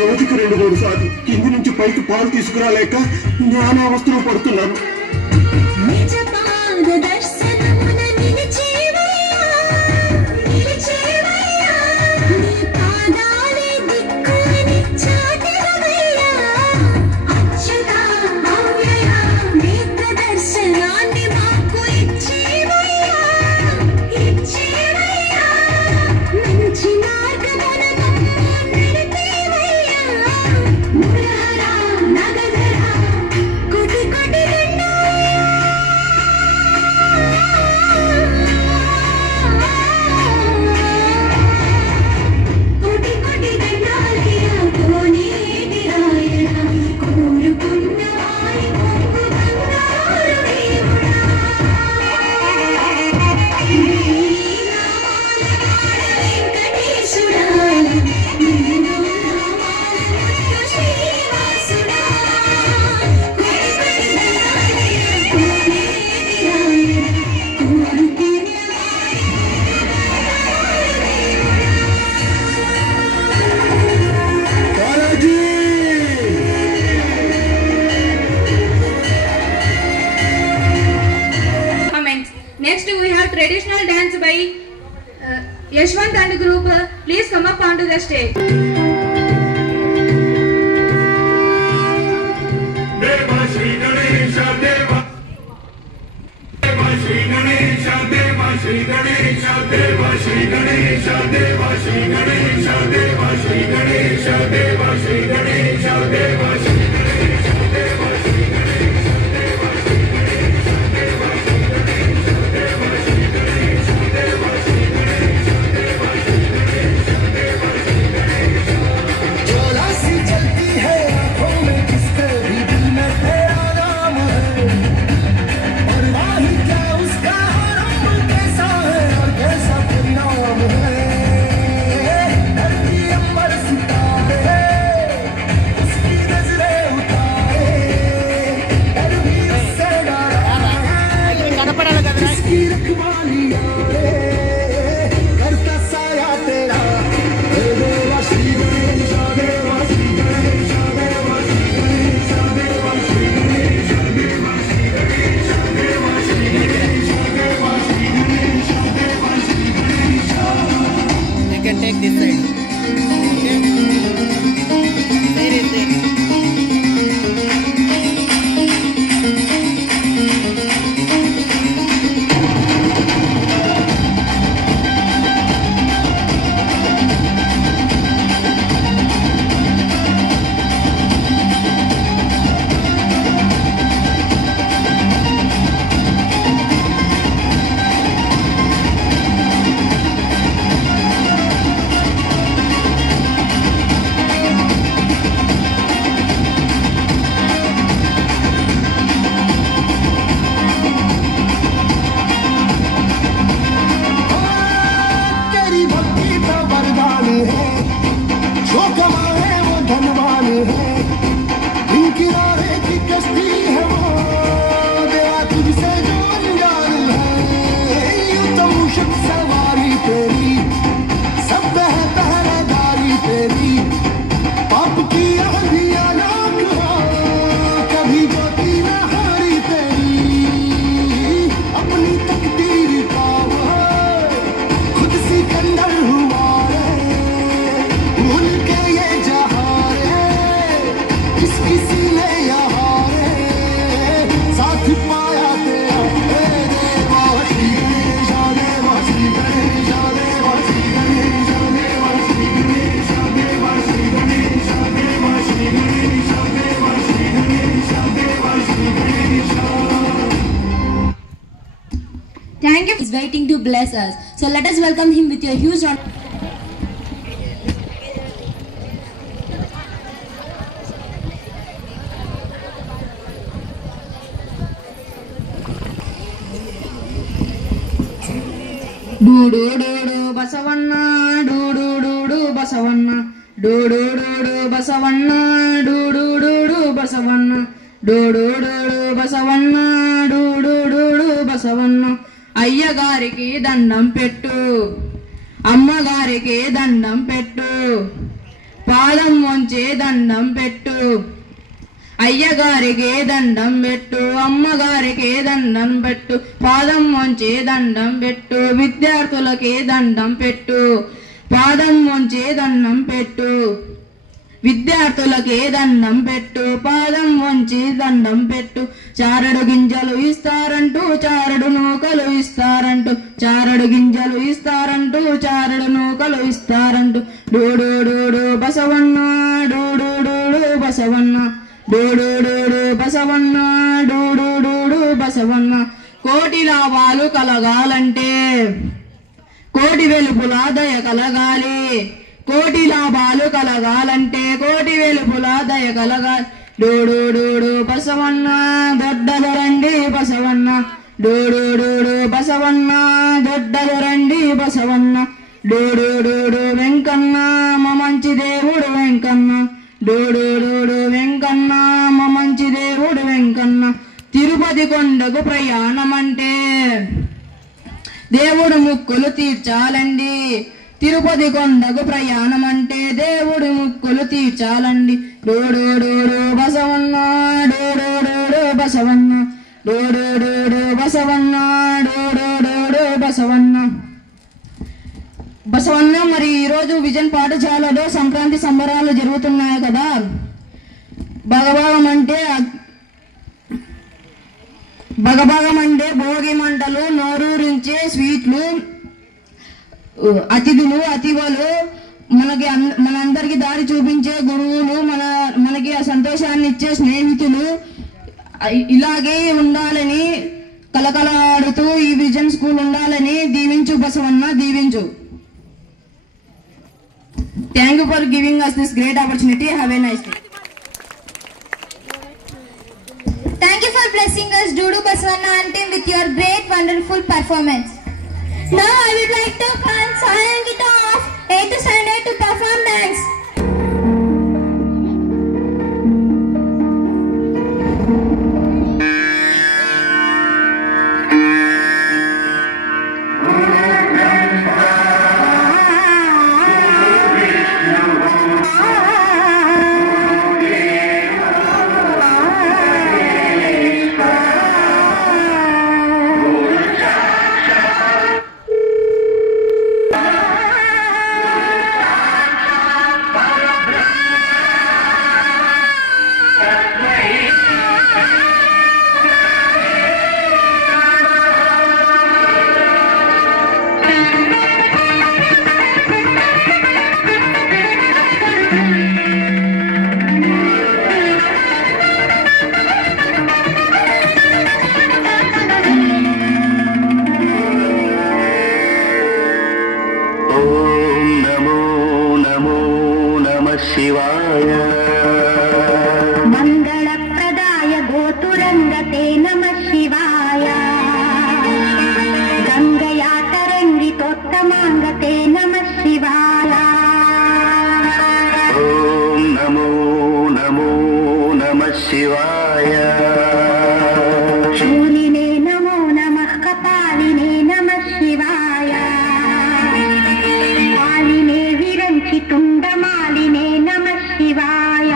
రోజుకు 2-3 సార్లు కింది నుంచి పైకి పాలు తీసుకురాలేక జ్ఞానావస్థలో పడుతున్నాను. Next we have traditional dance by Yashwant and group, please come up onto the stage. Deva Shri Ganesha Deva Deva Shri Ganesha Deva Shri Ganesha Deva Shri Ganesha Deva Shri Ganesha Deva Shri Ganesha Deva Shri Ganesha Deva Shri Thank you. Is waiting to bless us. So let us welcome him with your huge round. Do do do do Basavanna, do do do do Basavanna, do do do do Basavanna, do do do do Basavanna, do do do do Basavanna, do do do do Basavanna. అయ్యగారికి దండం పెట్టు, అమ్మగారికి దండం పెట్టు, పాదం వంచి దండం పెట్టు. అయ్యగారికి దండం పెట్టు, అమ్మగారికి దండం పెట్టు, పాదం వంచి దండం పెట్టు. విద్యార్థులకి దండం పెట్టు, పాదం వంచి దండం పెట్టు. విద్యార్థులకి దండం పెట్టు, పాదం వంచి దండం పెట్టు. చారడు గింజలు ఇస్తారంటూ చారడు నూకలు ఇస్తారంటూ, చారడు గింజలు ఇస్తారంటూ చారడు నూకలు ఇస్తారంటూ. డూడు డూడు బసవన్న, డూడు డూడు బసవన్న, డూడు డూడు బసవన్న, డూడు డూడు బసవన్న. కోటి లాభాలు కలగాలంటే కోటి వెలుపుల దయ కలగాలి, కోటి లాభాలు కలగాలంటే కోటి వెలుపుల దయ కలగాలి. డూడు డూడు బసవన్న, దొడ్డలు రండి బసవన్న, డూడు డూడు బసవన్న, దొడ్డలు రండి బసవన్న. డూడు డూడు వెంకన్న, మా మంచి దేవుడు వెంకన్న, డూడు డూడు వెంకన్న, మా మంచి దేవుడు వెంకన్న. తిరుపతి కొండకు ప్రయాణం అంటే దేవుడు ముక్కులు తీర్చాలండి, తిరుపతి కొండకు ప్రయాణం అంటే దేవుడు ముక్కులు తీర్చాలండి. డోడు డోడు బసవన్న, డోడు డోడు బసవన్న, డోడు డోడు బసవన్న, డోడు డోడు బసవన్న. బసవన్న, మరి ఈరోజు విజన్ పాఠశాలలో సంక్రాంతి సంబరాలు జరుగుతున్నాయి కదా. భగభాగం అంటే భోగి మంటలు, నోరూరించే స్వీట్లు, అతిథులు, అతివలు, మనందరికి దారి చూపించే గురువులు, మనకి ఆ సంతోషాన్ని ఇచ్చే స్నేహితులు, ఇలాగే ఉండాలని కలకలాడుతూ ఈ విజన్ స్కూల్ ఉండాలని దీవించు బసవన్న, దీవించు. Thank you for giving us this great opportunity. Have a nice day. Thank you for blessing us, Dudu Basavanna and team, with your great, wonderful performance. Now I would like to call Sayangita of 8th standard to perform dance. शिवाय मंगलप्रदाय गोतुरंगते नमः शिवाय गंगया तरंगितोत्तमांगते नमः शिवाय ओम नमो नमो नमः शिवाय शूलिने नमो नमः कपालिने नमः शिवाय मालिने विरंचि तुंडमालिने नमः शिवाय.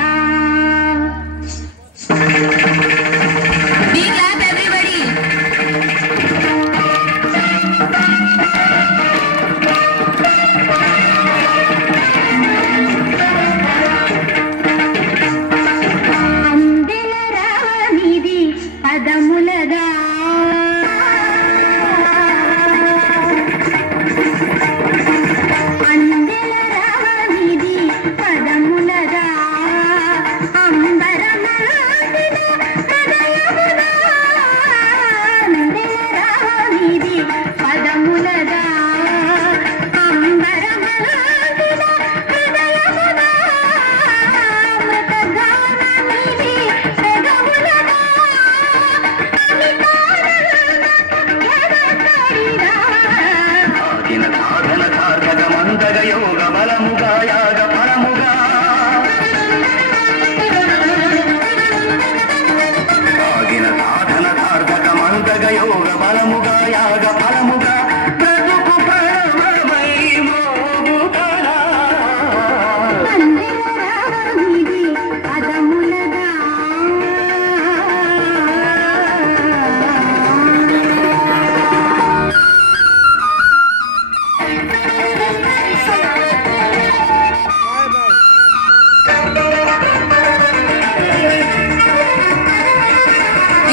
Big clap everybody. Andela రానిది పదములగా Andela రానిది పదములగా అంబరమాదిన హృదయముగా Andela రానిది పదములగా అంబరమాదిన హృదయముగా మృతగానమిది పెదవులగా ఆగిన సాధన సార్థక మందగ యోగ బలముగా యాగ ఫలముగా ఆగిన సాధన సార్థక మందగ యోగ బలముగా యాగ ఫలముగా బ్రతుకు పరమమై మోగుతలా Andela రానిది పదములగా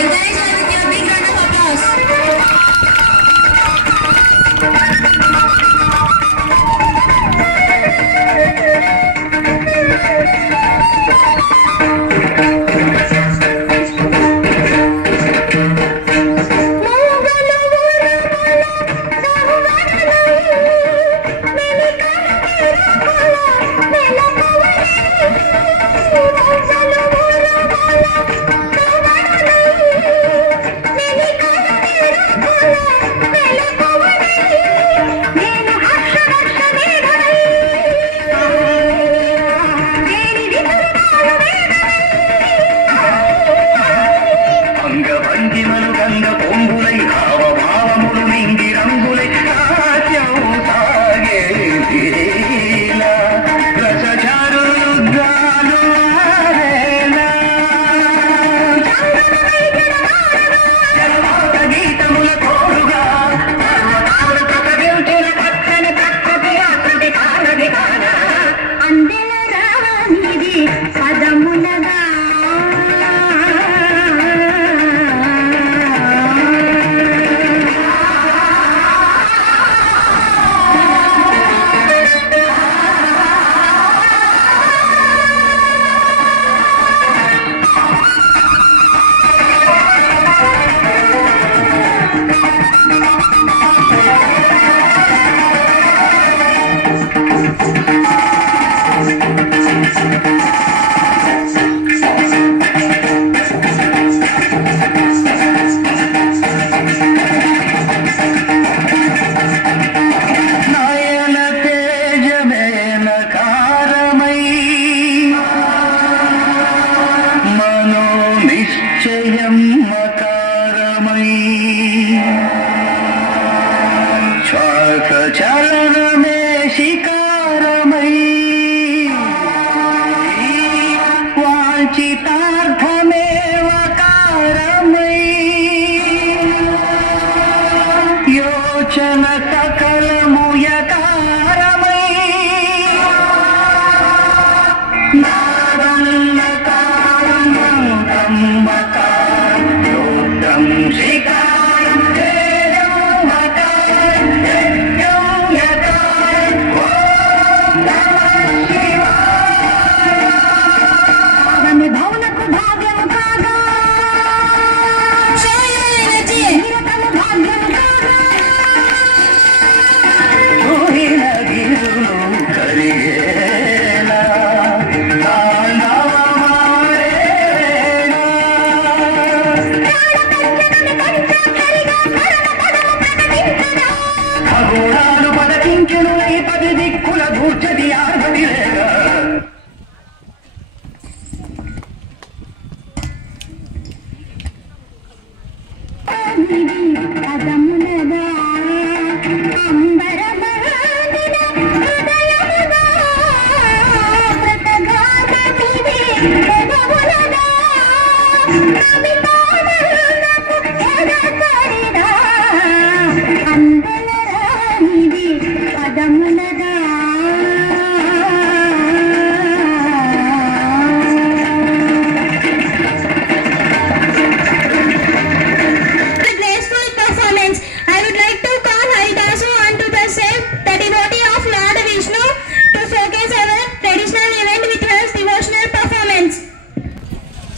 Encourage her with your big round of applause.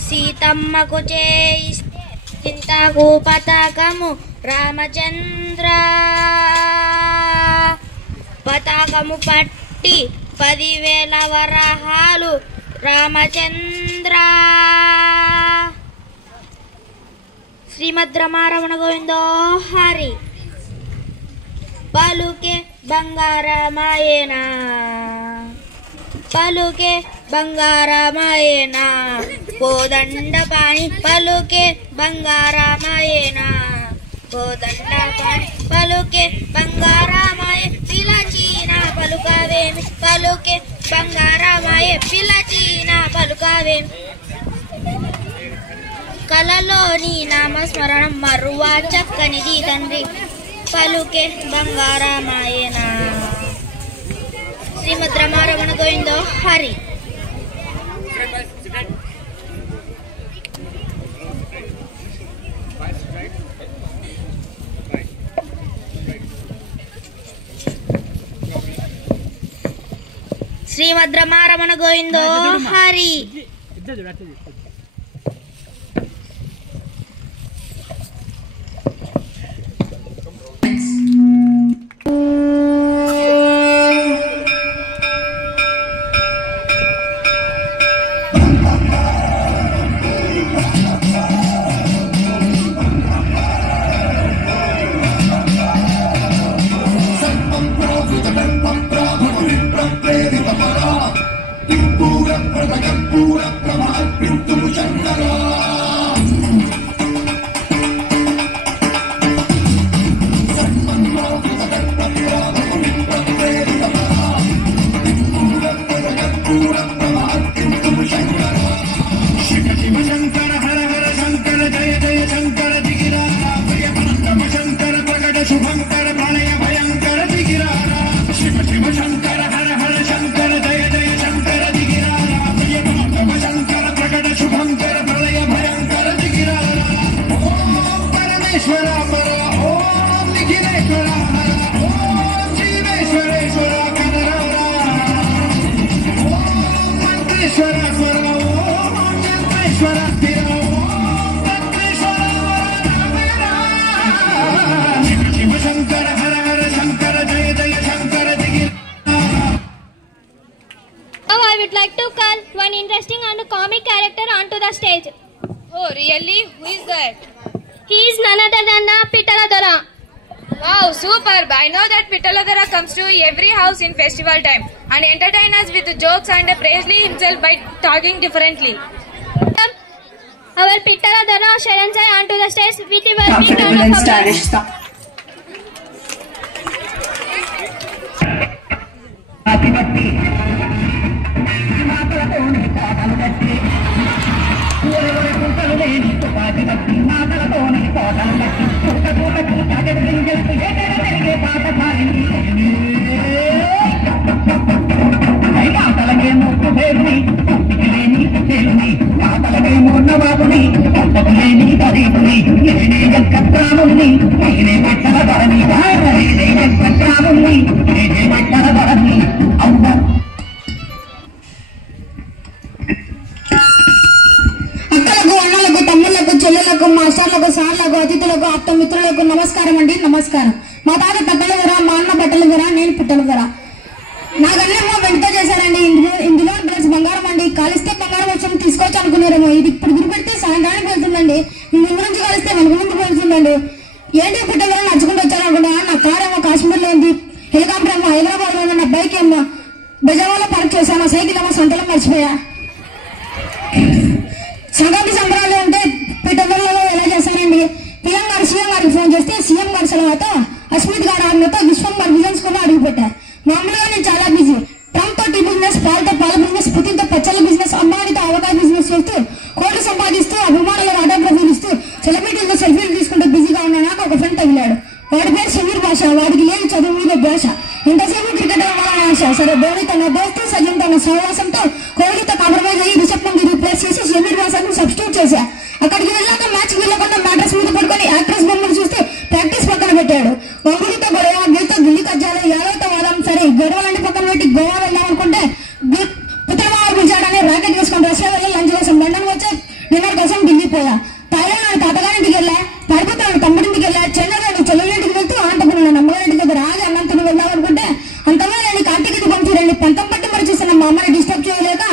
సీతమ్మకు చేయిస్తే చింతకు పతాకము రామచంద్ర పతాకము పట్టి 10,000 వరహాలు రామచంద్ర. శ్రీమద్ రమారమణ గోవిందో హరి. పలుకే బంగారమాయేనా పలుకే బంగారమాయేనా కోదండ పాణి పలుకే బంగారమాయేనా కోదండ పాణి పలుకే బంగారమాయే పిలచీన పలుకవేమి పలుకే బంగారమాయే పిలచీన పలుకవేమి. కలలోని నామస్మరణం మరువా చక్కనిది తండ్రి పలుకే బంగారమాయేనా. శ్రీమద్ రమారమణ గోవిందో హరి. శ్రీమద్ రమారమణ గోవిందో Hari. To every house in festival time and entertain us with jokes and praise himself by talking differently. Our Pittala Dana Sharansai onto the stage with your big round of applause. మాస్టర్లకు సార్లకు అతిథులకు ఆప్తమిత్రులకు నమస్కారం అండి. నమస్కారం. మా తాత తప్పల ధర, మా అన్న బట్టల ధర, నేను పుట్టల ధర. నాకన్నేమో వెంట చేశారండి. ఇందులో డ్రెస్ బంగారం అండి. కలిస్తే బంగారం వచ్చి తీసుకొచ్చి అనుకున్నారేమో. ఇది ఇప్పుడు గురిపెడితే సాయంత్రానికి వెళ్తుందండి. ముందు నుంచి కలిస్తే వెనుక ముందుకు వెళ్తుందండి. ఏంటి పుట్టల ధర నడుచుకుంటూ వచ్చాను అనుకుంటా. నా కార్ ఏమో కాశ్మీర్లో ఉంది, హెలికాప్టర్ ఏమో హైదరాబాద్ లో ఉంది, నా బైక్ ఏమో బెజవాడలో పార్క్ చేశాను, సైకిల్ ఏమో సంతలో మర్చిపోయా. సంక్రాంతి సంబరాలు అంటే పిట్టలలో ఎలా చేస్తానండి. పిఎం గారు సీఎం గారికి ఫోన్ చేస్తే సీఎం గారి సలహాతో అస్మిత్ గారి ఆజ్ఞతో విశ్వం గారి విజన్స్ కూడా అడుగుపెట్టారు. మామూలుగా నేను చాలా బిజీ. ట్రంప్ తో టీ బిజినెస్, పాలతో పాల బిజినెస్, పుతిన్తో పచ్చళ్ళ బిజినెస్, అంబానీతో అవకాశ బిజినెస్ చేస్తూ కోట్లు సంపాదిస్తూ అభిమానులకు ఆటోగ్రఫీలు ఇస్తూ సెలబ్రిటీలతో సెల్ఫీలు తీసుకుంటూ బిజీగా ఉన్న నాకు ఒక ఫ్రెండ్ తగిలాడు. వాడి పేరు సమీర్ భాష. వాడికి లేని చదువు మీద భాష. ఇంతసేపు క్రికెట్ అవ్వాలని ఆశ. సరే ధోని తన దోస్తు సచిన్ తన సహవాసంతో కోహ్లీతో కాంప్రమైజ్ అయ్యి రిషబ్ పంత్ రీప్లేస్ చేసి సమీర్ భాషను సబ్స్టిట్యూట్ చేశా. అక్కడికి వెళ్ళాక మ్యాచ్ వెళ్ళకుండా మ్యాట్రెస్ మీద పడుకొని యాక్ట్రెస్ బొమ్మలు చూస్తే ప్రాక్టీస్ పక్కన పెట్టాడు. గంగూలీతో గొడవ, గిల్తో ఢిల్లీ కజ్జాలు, యాదవ్తో వాదం. సరే గొడవలన్నీ పక్కన పెట్టి గోవా వెళ్దామనుకుంటే పుత్రవారు పిలిచాడని రాకెట్ చేసుకుని రష్యా వెళ్ళి లంచ్ కోసం లండన్ వచ్చి డిన్నర్ కోసం ఢిల్లీ పోయా. థాయిలాండ్ తాతగారింటికి వెళ్ళా, పడిపోతాడు తమ్ముడింటికి వెళ్ళా, చెన్నై చెల్లెలింటికి వెళ్తూ అనంతపురం నమ్మగారింటి దగ్గర ఆగి అన్నంతని వెళ్దామనుకుంటే అంతగా నేను కార్తీక దీపం చూడండి పంతం పట్టి మరి చూస్తున్న మా అమ్మని డిస్టర్బ్ చేయలేక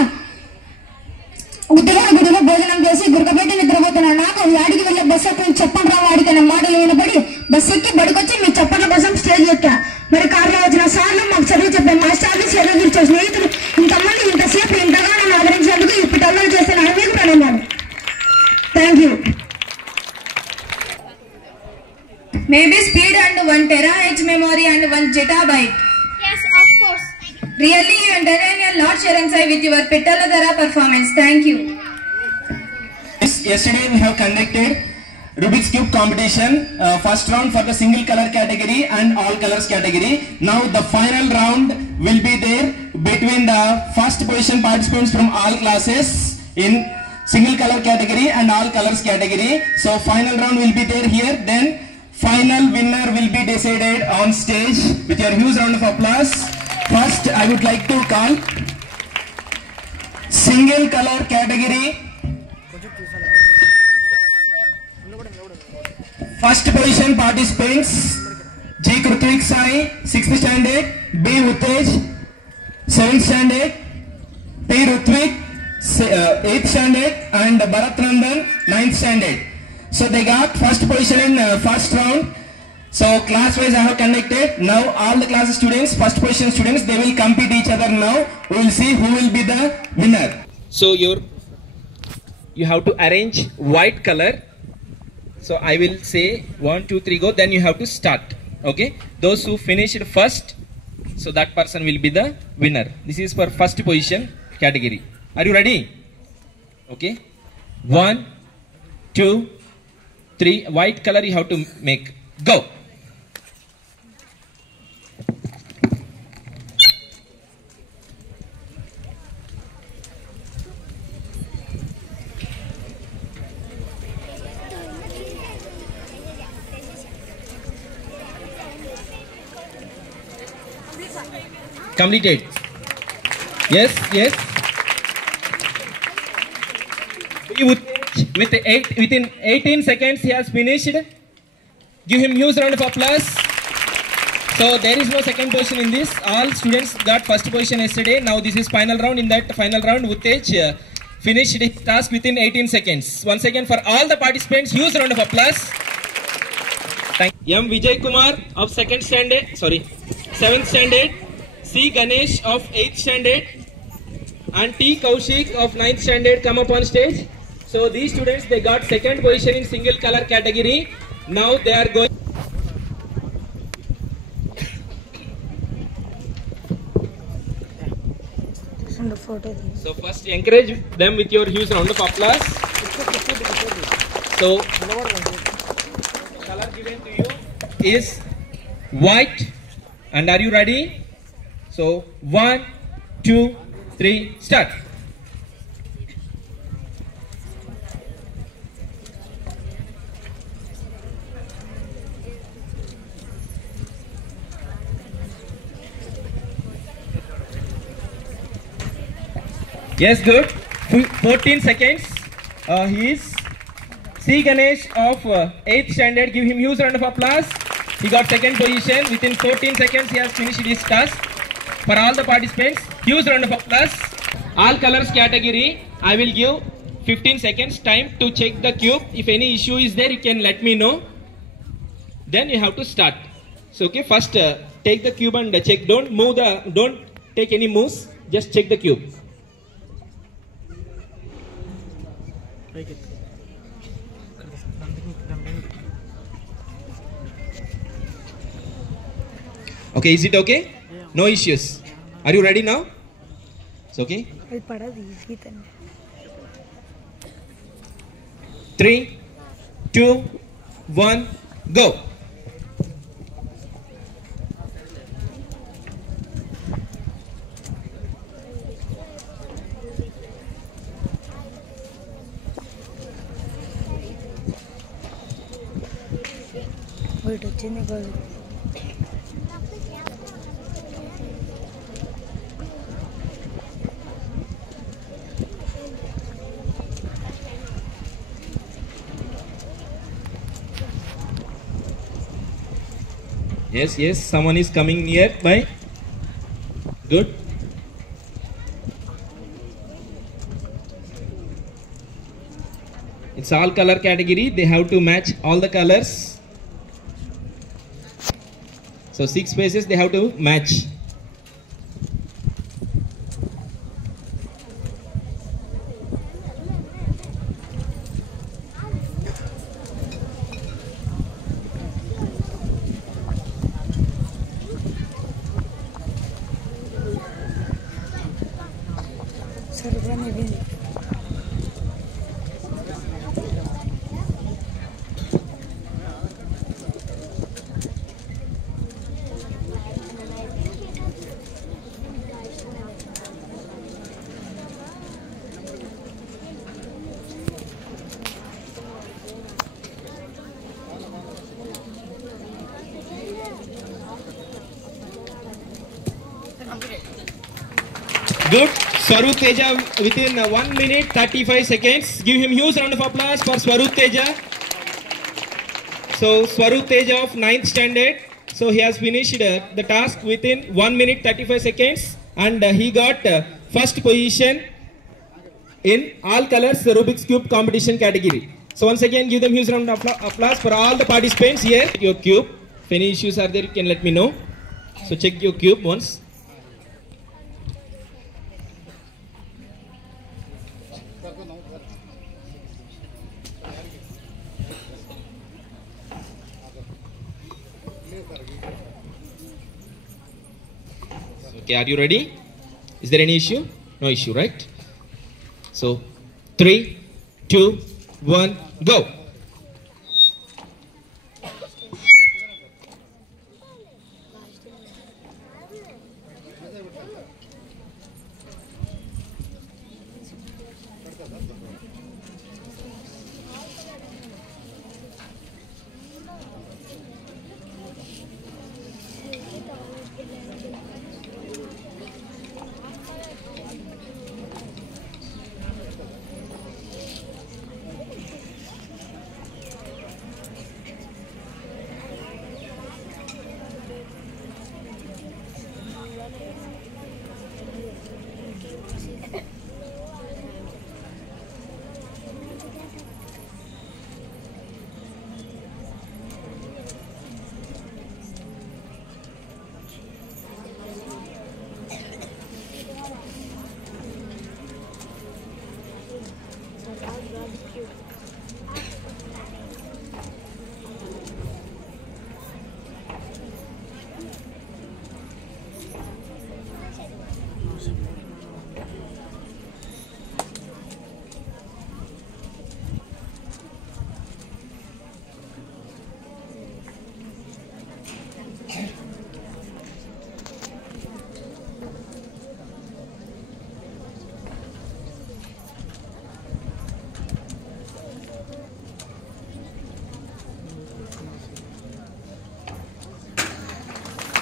గుడిలో భోజనం చేసి గురకపెట్టి నిద్రపోతున్నాను. నాకు వాడికి వెళ్ళే బస్సు ఎప్పుడు చెప్పండి రా వాడికి అనే మాటలు వినపడి బస్సు ఎక్కి బడికొచ్చి మీ చప్పట్ల కోసం స్టేజ్ ఎక్కా. మరి కారులో వచ్చిన సార్లు, మాకు చదువు చెప్పే మాస్టర్లు, చదువు ఇచ్చే స్నేహితులు, ఇంతమంది ఇంతసేపు ఇంతగా నన్ను ఆదరించేందుకు ఈ పిల్లలు చేస్తున్న మీకు ప్రణామాలు. Thank you. Maybe speed and 1 terahertz memory and 1 zettabyte. Yes, of course. Really, you entertain a lot, Sharan Sai, with your Pitaladara performance. Thank you. Yesterday we have conducted Rubik's Cube competition, first round for the single color category and all colors category. Now the final round will be there between the first position participants from all classes in single color category and all colors category. So final round will be there here. Then final winner will be decided on stage with your huge round of applause. First I would like to call single color category. First position participants G. Krithvik Sai, 6th standard, B. Uttej, 7th standard, P. Rutvik, 8th standard, and Bharat Nandan, 9th standard. So they got first position in first round. So class wise I have conducted. Now all the class students, first position students, they will compete each other now. We will see who will be the winner. So you have to arrange white color. So I will say 1, 2, 3 go, then you have to start. Okay, those who finished first, so that person will be the winner. This is for first position category. Are you ready? Okay, 1, 2, 3. White color you have to make. Go. Completed. Yes. Within 18 seconds he has finished. Give him huge round of applause. So there is no second position in this. All students got first position yesterday. Now this is final round. In that final round, Uttej finished his task within 18 seconds. Once again for all the participants, huge round of applause. Thank you. M. Vijay Kumar of 7th standard. C. Ganesh of 8th standard and T. Kaushik of 9th standard come up on stage. So these students, they got second position in single color category. Now they are going. So first encourage them with your huge round of applause. So color given to you is white. And are you ready? So 1, 2, 3, start. Yes, good. 14 seconds. He is C. Ganesh of 8th standard. Give him huge round of applause. He got second position. Within 14 seconds, he has finished his task. For all the participants, huge round of applause. All colors category, I will give 15 seconds time to check the cube. If any issue is there, you can let me know. Then you have to start. So okay, first take the cube and check. Don't take any moves. Just check the cube. Okay, is it okay? No issues. Are you ready now? It's okay. 3, 2, 1, go. Yes, someone is coming near by. Good. It's all color category. They have to match all the colors. So 6 spaces they have to match. Good. Swaroop Teja within 1 minute 35 seconds. Give him huge round of applause for Swaroop Teja. So Swaroop Teja of 9th standard. So he has finished the task within 1 minute 35 seconds and he got first position in all colors Rubik's Cube competition category. So once again give them huge round of applause for all the participants here. Your cube. If any issues are there you can let me know. So check your cube once. Okay, are you ready? Is there any issue? No issue, right? So 3, 2, 1, go.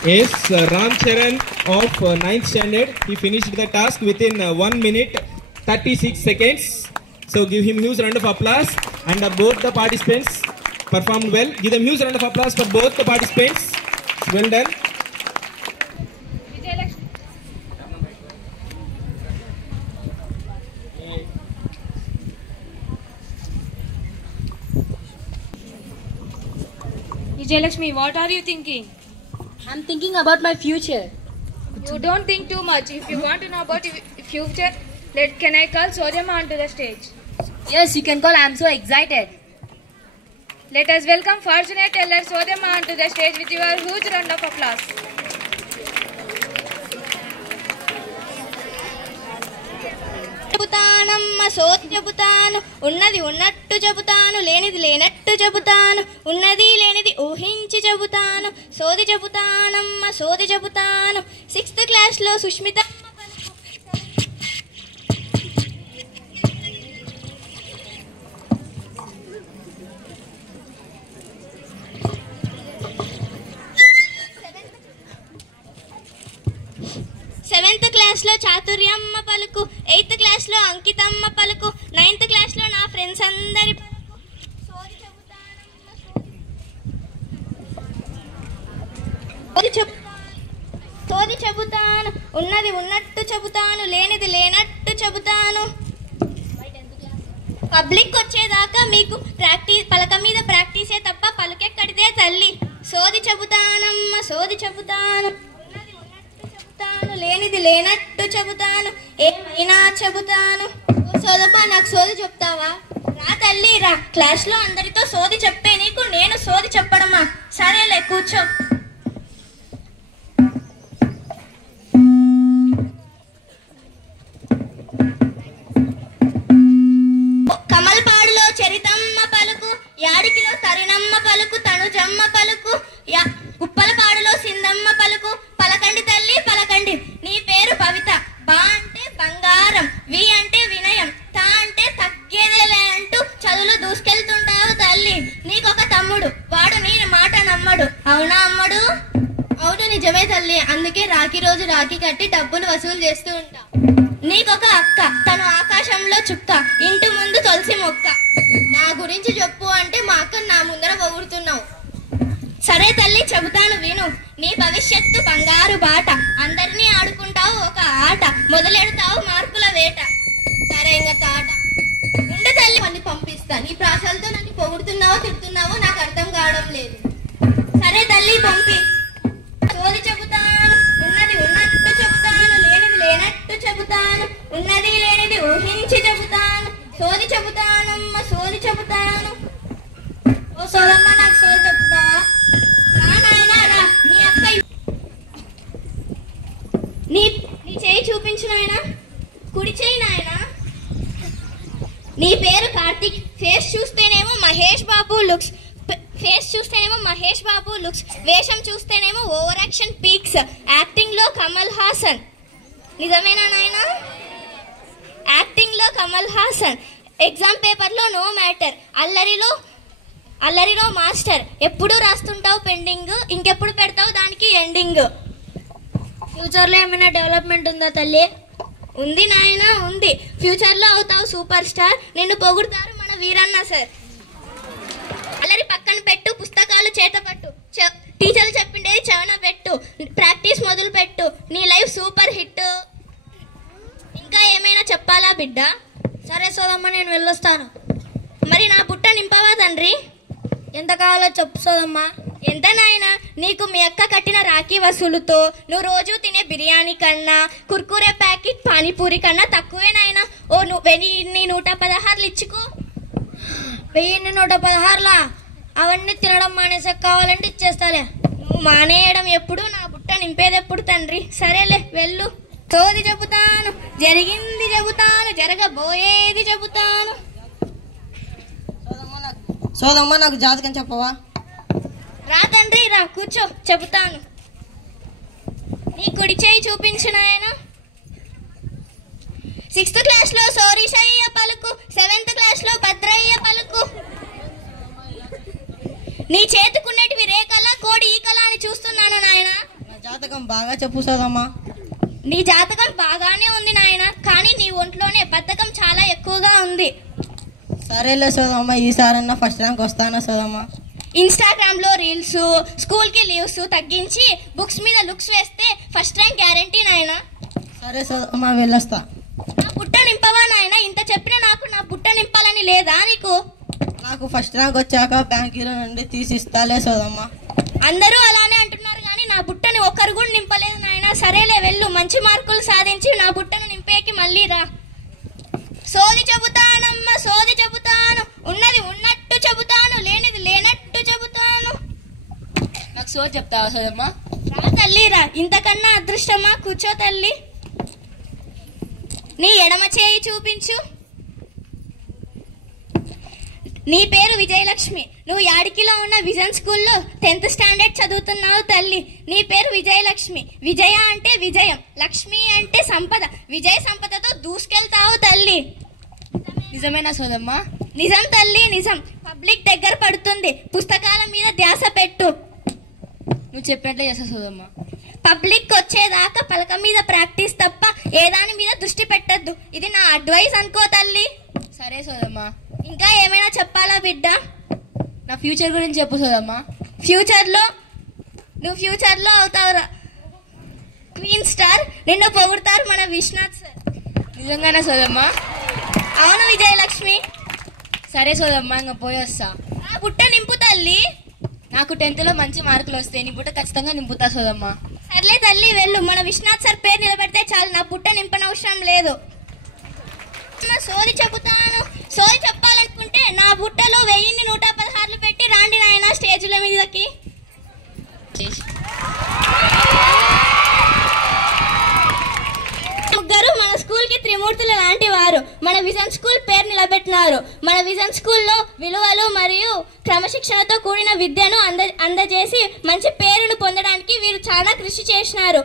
Yes, Ram Charan of 9th standard. He finished the task within 1 minute 36 seconds. So give him huge round of applause. And both the participants performed well. Give them huge round of applause for both the participants. Well done. Vijayalakshmi, what are you thinking? I'm thinking about my future. You don't think too much. If you want to know about your future, can I call Sodyama onto the stage? Yes, you can call. I'm so excited. Let us welcome fortunate teller Sodyama onto the stage with your huge round of applause. చెబుతానమ్మ సోది చెబుతాను, ఉన్నది ఉన్నట్టు చెబుతాను, లేనిది లేనట్టు చెబుతాను, ఉన్నది లేనిది ఊహించి చెబుతాను, సోది చెబుతానమ్మ సోది చెబుతాను. 6th క్లాస్లో సుష్మిత 7th క్లాస్లో చాతుర్యమ్మ పలుకు, 8th క్లాస్లో అంకితమ్మ పలుకు, 9th క్లాస్లో నా ఫ్రెండ్స్ అందరి పలుకు. సోది చెబుతాను, ఉన్నది ఉన్నట్టు చెబుతాను, లేనిది లేనట్టు చెబుతాను. పబ్లిక్ వచ్చేదాకా మీకు పలక మీద ప్రాక్టీసే తప్ప పలుకెక్కడితే తల్లి. సోది చెబుతానమ్మ సోది చెబుతాను, లేనిది లేనట్టు చెబుతాను, ఏమైనా చెబుతాను. సోదప్ప నాకు సోది చెప్తావా? రా తల్లి రా, క్లాస్లో అందరితో సోది చెప్పే నీకు నేను సోది చెప్పడమా? సరేలే కూర్చో. కమల్పాడులో చరితమ్మ పలుకు, యాడికిలో తరుణమ్మ పలుకు, తనుజమ్మ పలుకు, ఉప్పలపాడులో సిందమ్మ పలుకు. పలకండి తల్లి పలకండి. నీ పేరు పవిత. బా అంటే బంగారం, వి అంటే వినయం, తా అంటే తగ్గేదేలే అంటూ చదువులు దూసుకెళ్తుంటావు తల్లి. నీకొక తమ్ముడు, వాడు నీ మాట నమ్మడు. అవునా అమ్మడు? అవును నిజమే తల్లి, అందుకే రాఖీ రోజు రాఖీ కట్టి డబ్బులు వసూలు చేస్తూ ఉంటా. నీకొక అక్క, తను ఆకాశంలో చుక్క, ఇంటి ముందు తులసి మొక్క. నా గురించి చెప్పు అంటే మా అక్కను నా ముందర పొగుడుతున్నావు. సరే తల్లి చెబుతాను విను. నీ భవిష్యత్తు బంగారు బాట, అందరినీ ఆడుకుంటావు ఒక ఆట, మొదలెడతావు మార్కుల వేట. సరే ఇంకా తాట ఉండే తల్లి, అన్ని పంపిస్తా. నీ ప్రాసాలతో నన్ను పొగుడుతున్నావో తిడుతున్నావో నాకు అర్థం కావడం లేదు. సరే తల్లి పంపి. సోది చెబుతాను, ఉన్నది ఉన్నట్టు చెబుతాను, లేనిది లేనట్టు చెబుతాను, ఉన్నది లేనిది ఊహించి చెబుతాను, సోది చెబుతానమ్మ సోది చెబుతాను. ఓ సోదమ్మ నాకు సోది చెబుతా. నీ చేయి చూపించు నాయనా. కుడి చేయి నాయనా. నీ పేరు కార్తిక్. ఫేస్ చూస్తేనేమో మహేష్ బాబు లుక్స్, వేషం చూస్తేనేమో ఓవర్ యాక్షన్ పీక్స్, యాక్టింగ్ లో కమల్ హాసన్. నిజమేనా నాయనా? యాక్టింగ్ లో కమల్ హాసన్. ఎగ్జామ్ పేపర్ లో నో మ్యాటర్, అల్లరిలో మాస్టర్. ఎప్పుడు రాస్తుంటావు పెండింగ్, ఇంకెప్పుడు పెడతావు దానికి ఎండింగ్. ఫ్యూచర్ లో ఏమైనా డెవలప్మెంట్ ఉందా తల్లి? ఉంది నాయన ఉంది. ఫ్యూచర్ లో అవుతావు సూపర్ స్టార్, నిన్ను పొగుడుతారు మన వీరన్న సార్. అల్లరి పక్కన పెట్టు, పుస్తకాలు చేత పట్టు, టీచర్లు చెప్పిండేది చెవన పెట్టు, ప్రాక్టీస్ మొదలు పెట్టు, నీ లైఫ్ సూపర్ హిట్. ఇంకా ఏమైనా చెప్పాలా బిడ్డ? సరే సోదమ్మ నేను వెళ్ళొస్తాను. మరి నా బుట్ట నింపవా తండ్రి? ఎంత కావాలో చెప్పు సోదమ్మ. ఎంత నాయనా? నీకు మీ అక్క కట్టిన రాఖీ వసూలుతో నువ్వు రోజు తినే బిర్యానీ కన్నా, కుర్కురే ప్యాకెట్ పానీపూరి కన్నా తక్కువే నాయనా. ఓ 116 ఇచ్చుకో. 116లా? అవన్నీ తినడం మానేసే, కావాలంటే ఇచ్చేస్తాలే. నువ్వు మానేయడం ఎప్పుడు, నా బుట్ట నింపేది ఎప్పుడు తండ్రి? సరేలే వెళ్ళు. సోది చెబుతాను, జరిగింది చెబుతాను, జరగబోయేది చెబుతాను. సోదమ్మ నాకు జాతకం చెప్పవా? రా తండ్రి రా, కూర్చో చెబుతాను. నీ కుడి చేయి చూపించు నాయన. 6th క్లాస్లో సోరిషయ్య పలుకు, 7th క్లాస్లో భద్రయ్య పలుకు. నీ చేతుకున్నటివి రేఖల, కోడి ఈకల అని చూస్తున్నాను నాయన. నా జాతకం బాగా చెప్పు సోదమ్మ. నీ జాతకం బాగానే ఉంది నాయన, కానీ నీ ఒంట్లోనే బద్ధకం చాలా ఎక్కువగా ఉంది. సరేలే సోదమ్మ, ఈసారన్నా ఫస్ట్ ర్యాంక్ వస్తానా సోదమ్మ? ఇన్స్టాగ్రామ్ లో రీల్స్, స్కూల్ కి లీవ్స్ తగ్గించి బుక్స్ మీద లుక్స్ వేస్తే ఫస్ట్ ర్యాంక్ గ్యారంటీ నాయన. సరే సోదమ్మ వెళ్ళొస్తా. నా బుట్ట నింపవా నాయన? ఇంత చెప్పినా నాకు నా బుట్ట నింపాలని లేదా నీకు? నాకు ఫస్ట్ ర్యాంక్ వచ్చాక బ్యాంకులో నుండి తీసిస్తాలే సోదమ్మ. అందరూ అలానే అంటున్నారు కానీ నా బుట్టని ఒక్కరు కూడా నింపలేదు నాయన. సరేలే వెళ్ళు, మంచి మార్కులు సాధించి నా బుట్టను నింపేకి మళ్ళీ రా. సోది చెబుతానమ్మ సోది చెబుతాను, ఉన్నది ఉన్నట్టు చెబుతాను, లేనిది లేనట్టు చెబుతాను. నాకు సోది చెప్తావా సోదమ్మ? రా తల్లి రా, ఇంతకన్నా అదృష్టమా? కూర్చో తల్లి. నీ ఎడమ చేయి చూపించు. నీ పేరు విజయలక్ష్మి. నువ్వు యాడికిలో ఉన్న విజన్ స్కూల్లో 10th స్టాండర్డ్ చదువుతున్నావు తల్లి. నీ పేరు విజయలక్ష్మి. విజయ అంటే విజయం, లక్ష్మి అంటే సంపద. విజయ సంపదతో దూసుకెళ్తావు తల్లి. నిజమేనా సోదమ్మ? నిజం తల్లి, నిజం. పబ్లిక్ దగ్గర పడుతుంది, పుస్తకాల మీద ధ్యాస పెట్టు. నువ్వు చెప్పినట్లే చేస్తా సోదమ్మ. పబ్లిక్ వచ్చేదాకా పలక మీద ప్రాక్టీస్ తప్ప ఏ దాని మీద దృష్టి పెట్టద్దు. ఇది నా అడ్వైస్ అనుకో తల్లి. సరే సోదమ్మ. ఇంకా ఏమైనా చెప్పాలా బిడ్డ? నా ఫ్యూచర్ గురించి చెప్పు సోదమ్మ. నువ్వు ఫ్యూచర్లో అవుతావురా క్వీన్ స్టార్. నిన్ను పొగుడతారు మన విశ్వనాథ్ సార్. నిజంగానే సోదమ్మ? అవును విజయలక్ష్మి. సరే సోదమ్మ, ఇంకా పోయి వస్తా. నా బుట్ట నింపు తల్లి. నాకు 10th లో మంచి మార్కులు వస్తాయి, నీ బుట్ట ఖచ్చితంగా నింపుతా సోదమ్మ. సర్లే తల్లి వెళ్ళు. మన విశ్వనాథ్ సార్ పేరు నిలబెడితే చాలు, నా బుట్ట నింపనవసరం లేదు. సోది చెబుతాను. సోది చెప్పాలనుకుంటే నా బుట్టలో 1116 పెట్టి రాండి నాయన స్టేజ్ల మీదకి. ముగ్గురు మన స్కూల్ కి త్రిమూర్తులు లాంటి వారు. మన విజన్ స్కూల్ పేరు నిలబెట్టినారు. మన విజన్ స్కూల్లో విలువలు మరియు క్రమశిక్షణతో కూడిన విద్యను అందజేసి మంచి పేరును పొందడానికి వీరు చాలా కృషి చేసినారు.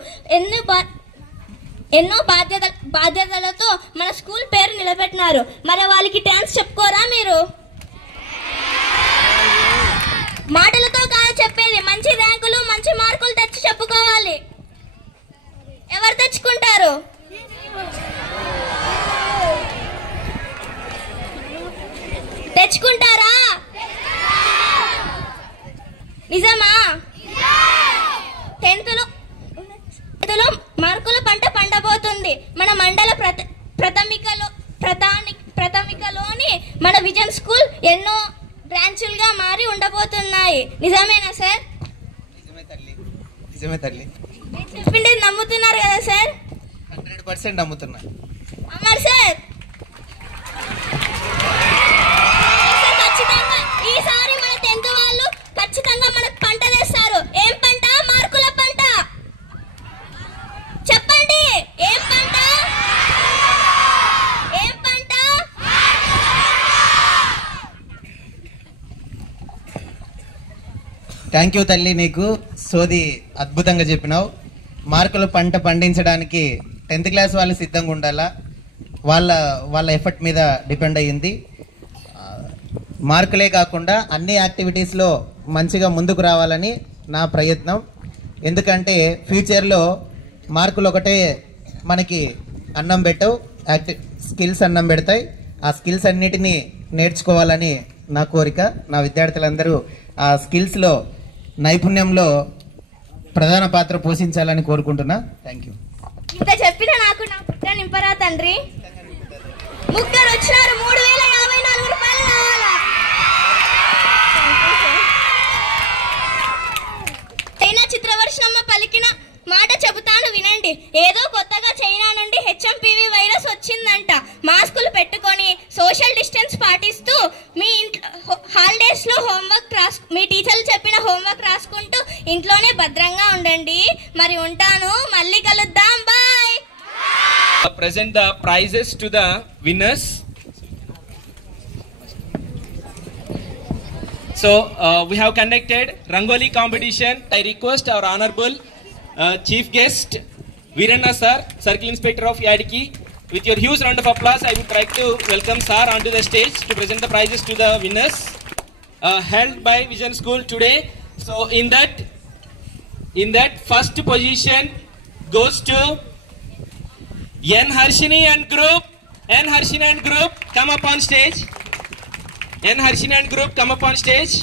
ఎన్నో బాధ్యతలతో మన స్కూల్ పేరు నిలబెట్టినారు. మరి వాళ్ళకి థ్యాంక్స్ చెప్పుకోరా మీరు? మాటలతో కాదు చెప్పేది, మంచి ర్యాంకులు మంచి మార్కులు తెచ్చి చెప్పుకోవాలి. ఎవరు తెచ్చుకుంటారు? తెచ్చుకుంటారా? నిజమా? 10th లో మార్కుల పంట పండబోతుంది. మన మండల ప్రాథమికలోని మన విజన్ స్కూల్ ఎన్నో బ్రాంచులుగా మారి ఉండబోతున్నాయి. నిజమేనా సార్? నిజమే తల్లి. చెప్పింది నమ్ముతున్నారు కదా సార్? 100% నమ్ముతున్నా. అమర్ సార్ ఖచ్చితంగా ఈసారి మన 10th వాళ్ళు ఖచ్చితంగా మనకు పంట తెస్తారు. ఏం పంట? మార్కుల పంట. చెప్పండి, ఏం పంట? ఏం పంట? థ్యాంక్ యూ తల్లి, నీకు సోది అద్భుతంగా చెప్పినావు. మార్కుల పంట పండించడానికి 10th క్లాస్ వాళ్ళు సిద్ధంగా ఉండాలా. వాళ్ళ ఎఫర్ట్ మీద డిపెండ్ అయ్యింది. మార్కులే కాకుండా అన్ని యాక్టివిటీస్లో మంచిగా ముందుకు రావాలని నా ప్రయత్నం. ఎందుకంటే ఫ్యూచర్లో మార్కులు ఒకటే మనకి అన్నం పెట్టవు, స్కిల్స్ అన్నం పెడతాయి. ఆ స్కిల్స్ అన్నిటినీ నేర్చుకోవాలని నా కోరిక. నా విద్యార్థులందరూ ఆ స్కిల్స్లో నైపుణ్యంలో ప్రధాన పాత్ర పోషించాలని కోరుకుంటున్నా. Thank you. ఇంత చెప్పిన నాకు నా పుట్ట నింపరా తండ్రి. ముగ్గురు వచ్చినారు, 3054 రూపాయలు కావాలా? చైనా చిత్రవర్షమ్మ పలికిన మాట చెబుతాను వినండి. ఏదో కొత్తగా చైనా నుండి HMPV వైరస్ వచ్చిందంట. మాస్కులు పెట్టుకొని సోషల్ డిస్టెన్స్ పాటిస్తూ మీ హాలిడేస్ లో మీ టీచర్లు చెప్పిన హోంవర్క్ రాసుకుంటూ ఇంట్లోనే భద్రంగా ఉండండి. మరి ఉంటాను, మళ్ళీ కలుద్దాం. Bye. Present the prizes to the winners. So we have conducted Rangoli competition. I request our honorable chief guest Veeranna sir, Circle Inspector of Yadiki. With your huge round of applause, I would like to welcome sir onto the stage to present the prizes to the winners held by Vision School today. So in that first position goes to N Harshini and group. N Harshini and group, come up on stage. N Harshini and group, come up on stage.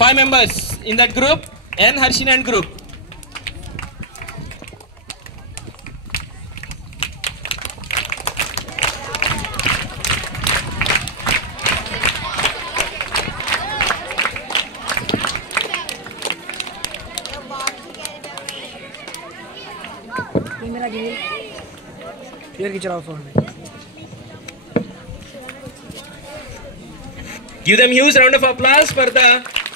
5 members in that group. N Harshini and group. Give them huge round of applause for the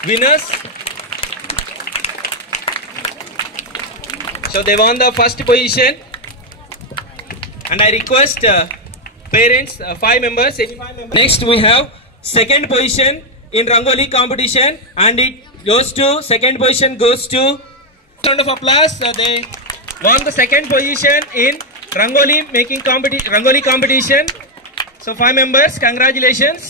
winners. So they won the first position. And I request parents, 5 members. Next we have second position in Rangoli competition, and it goes to second position goes to round of applause. They won the second position in Rangoli competition. So 5 members, congratulations.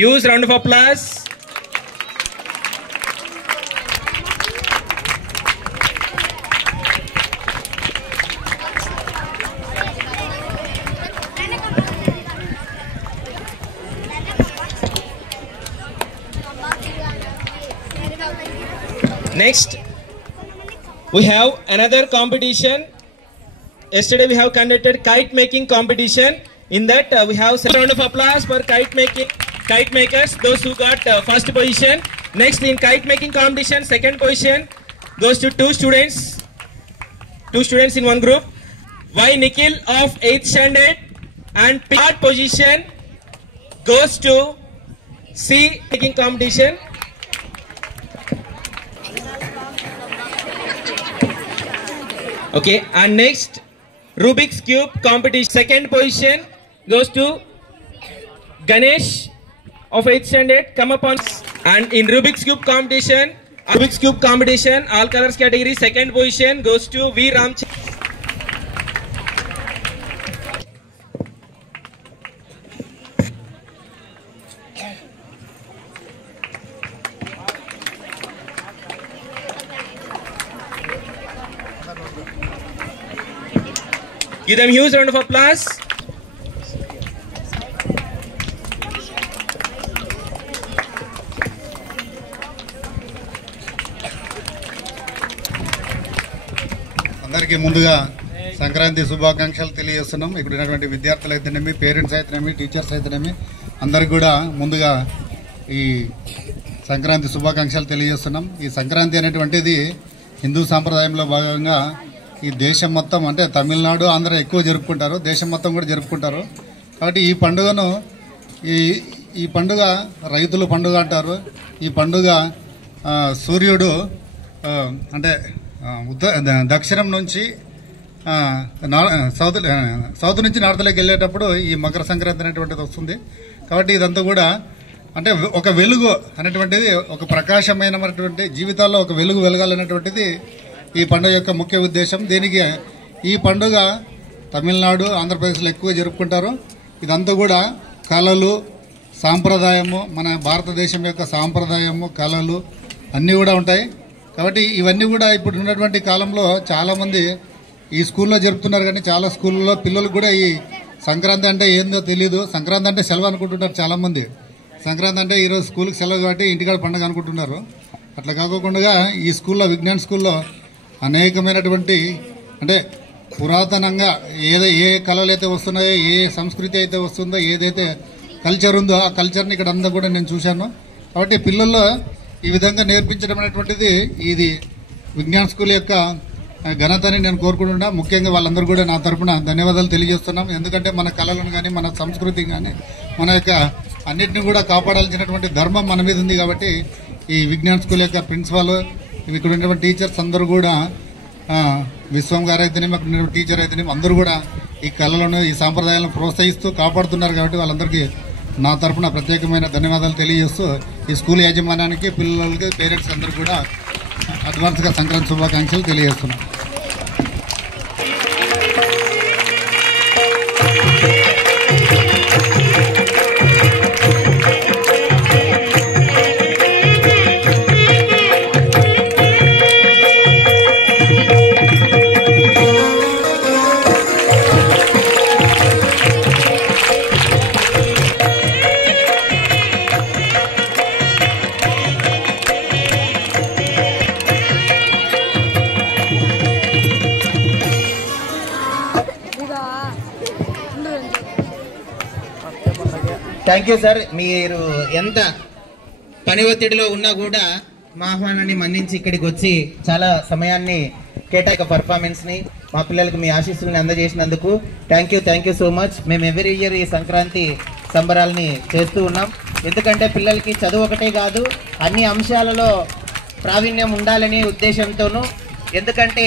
Huge round of applause. Next, we have another competition. Yesterday we have conducted kite making competition. In that we have a round of applause for kite makers, those who got first position. Next, in kite making competition, second position goes to 2 students in one group. Y Nikhil of 8th standard, and third position goes to C making competition. Okay, and next, Rubik's Cube competition. Second position goes to Ganesh of 8th standard. Come up on. And in Rubik's Cube competition, all colors category, second position goes to V Ramchandra. Give them a huge round of applause. అందరికీ ముందుగా సంక్రాంతి శుభాకాంక్షలు తెలియజేస్తున్నాం. ఇక్కడ ఉన్నటువంటి విద్యార్థులు అయితేనేమి, parents అయితేనేమి, teachers అయితేనేమి అందరికి కూడా ముందుగా ఈ సంక్రాంతి శుభాకాంక్షలు తెలియజేస్తున్నాం. ఈ సంక్రాంతి అనేటువంటిది హిందూ సాంప్రదాయంలో భాగంగా ఈ దేశం మొత్తం, అంటే తమిళనాడు, ఆంధ్ర ఎక్కువ జరుపుకుంటారు, దేశం మొత్తం కూడా జరుపుకుంటారు. కాబట్టి ఈ పండుగను ఈ పండుగ రైతుల పండుగ అంటారు. ఈ పండుగ సూర్యుడు అంటే దక్షిణం నుంచి సౌత్ నుంచి నార్త్లోకి వెళ్ళేటప్పుడు ఈ మకర సంక్రాంతి అనేటువంటిది వస్తుంది. కాబట్టి ఇదంతా కూడా అంటే ఒక వెలుగు అనేటువంటిది, ఒక ప్రకాశమైనటువంటి జీవితాల్లో ఒక వెలుగు వెలగాలనేటువంటిది ఈ పండుగ యొక్క ముఖ్య ఉద్దేశం. దీనికి ఈ పండుగ తమిళనాడు, ఆంధ్రప్రదేశ్లో ఎక్కువ జరుపుకుంటారు. ఇదంతా కూడా కళలు, సాంప్రదాయము, మన భారతదేశం యొక్క సాంప్రదాయము, కళలు అన్నీ కూడా ఉంటాయి. కాబట్టి ఇవన్నీ కూడా ఇప్పుడు ఉన్నటువంటి కాలంలో చాలామంది ఈ స్కూల్లో జరుపుతున్నారు, కానీ చాలా స్కూళ్ళలో పిల్లలకు కూడా ఈ సంక్రాంతి అంటే ఏందో తెలియదు. సంక్రాంతి అంటే సెలవు అనుకుంటుంటారు చాలామంది. సంక్రాంతి అంటే ఈరోజు స్కూల్కి సెలవు కాబట్టి ఇంటికాడ పండుగ అనుకుంటున్నారు. అట్లా కాకుండా ఈ స్కూల్లో, విజ్ఞాన్ స్కూల్లో అనేకమైనటువంటి అంటే పురాతనంగా ఏ కళలు అయితే వస్తున్నాయో, ఏ సంస్కృతి అయితే వస్తుందో, ఏదైతే కల్చర్ ఉందో ఆ కల్చర్ని ఇక్కడ అంతా కూడా నేను చూశాను. కాబట్టి పిల్లల్లో ఈ విధంగా నేర్పించడం అనేటువంటిది ఇది విజ్ఞాన్ స్కూల్ యొక్క ఘనతని నేను కోరుకుంటున్నా. ముఖ్యంగా వాళ్ళందరూ కూడా నా తరపున ధన్యవాదాలు తెలియజేస్తున్నాం. ఎందుకంటే మన కళలను కానీ, మన సంస్కృతిని కానీ, మన యొక్క అన్నిటిని కూడా కాపాడాల్సినటువంటి ధర్మం మన మీద ఉంది. కాబట్టి ఈ విజ్ఞాన్ స్కూల్ యొక్క ప్రిన్సిపాల్, ఇక్కడ ఉన్నటువంటి టీచర్స్ అందరూ కూడా, విశ్వం గారు అయితేనేమి, అక్కడ ఉన్నటువంటి టీచర్ అయితేనేమి అందరూ కూడా ఈ కళలను, ఈ సాంప్రదాయాలను ప్రోత్సహిస్తూ కాపాడుతున్నారు. కాబట్టి వాళ్ళందరికీ నా తరఫున ప్రత్యేకమైన ధన్యవాదాలు తెలియజేస్తూ ఈ స్కూల్ యాజమాన్యానికి, పిల్లలకి, పేరెంట్స్ అందరూ కూడా అడ్వాన్స్గా సంక్రాంతి శుభాకాంక్షలు తెలియజేస్తున్నాను. Thank you sir. మీరు ఎంత పని ఒత్తిడిలో ఉన్నా కూడా మా ఆహ్వానాన్ని మన్నించి ఇక్కడికి వచ్చి చాలా సమయాన్ని కేటాయిక పర్ఫార్మెన్స్ని మా పిల్లలకు మీ ఆశీస్సులను అందజేసినందుకు థ్యాంక్ యూ సో మచ్. మేము ఎవ్రీ ఇయర్ ఈ సంక్రాంతి సంబరాలని చేస్తూ ఉన్నాం. ఎందుకంటే పిల్లలకి చదువు ఒకటే కాదు, అన్ని అంశాలలో ప్రావీణ్యం ఉండాలనే ఉద్దేశంతోనూ ఎందుకంటే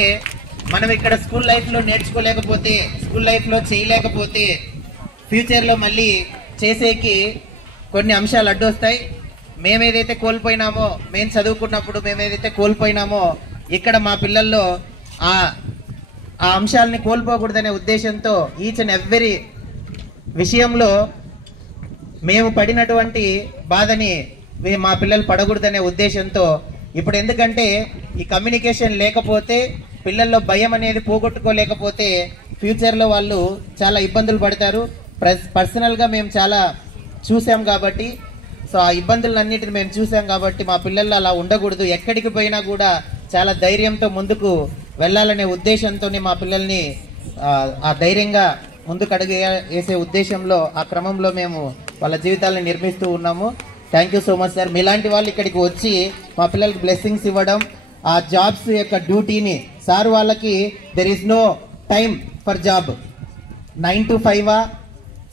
మనం ఇక్కడ స్కూల్ లైఫ్లో నేర్చుకోలేకపోతే, స్కూల్ లైఫ్లో చేయలేకపోతే ఫ్యూచర్లో మళ్ళీ చేసేకి కొన్ని అంశాలు అడ్డొస్తాయి. మేమేదైతే కోల్పోయినామో, మేము చదువుకున్నప్పుడు మేమేదైతే కోల్పోయినామో ఇక్కడ మా పిల్లల్లో ఆ అంశాలని కోల్పోకూడదనే ఉద్దేశంతో ఈచ్ అండ్ ఎవ్రీ విషయంలో మేము పడినటువంటి బాధని మా పిల్లలు పడకూడదనే ఉద్దేశంతో ఇప్పుడు, ఎందుకంటే ఈ కమ్యూనికేషన్ లేకపోతే, పిల్లల్లో భయం అనేది పోగొట్టుకోలేకపోతే ఫ్యూచర్లో వాళ్ళు చాలా ఇబ్బందులు పడతారు. పర్సనల్గా మేము చాలా చూసాం కాబట్టి, సో ఆ ఇబ్బందులన్నిటిని మేము చూసాం కాబట్టి మా పిల్లలు అలా ఉండకూడదు, ఎక్కడికి పోయినా కూడా చాలా ధైర్యంతో ముందుకు వెళ్ళాలనే ఉద్దేశంతోనే మా పిల్లల్ని ఆ ధైర్యంగా ముందుకు అడుగు వేసే ఉద్దేశంలో ఆ క్రమంలో మేము వాళ్ళ జీవితాలను నిర్మిస్తూ ఉన్నాము. Thank you so much sir. మీలాంటి వాళ్ళు ఇక్కడికి వచ్చి మా పిల్లలకి బ్లెస్సింగ్స్ ఇవ్వడం, ఆ జాబ్స్ యొక్క డ్యూటీని సార్ వాళ్ళకి there is no time for job, 9 to 5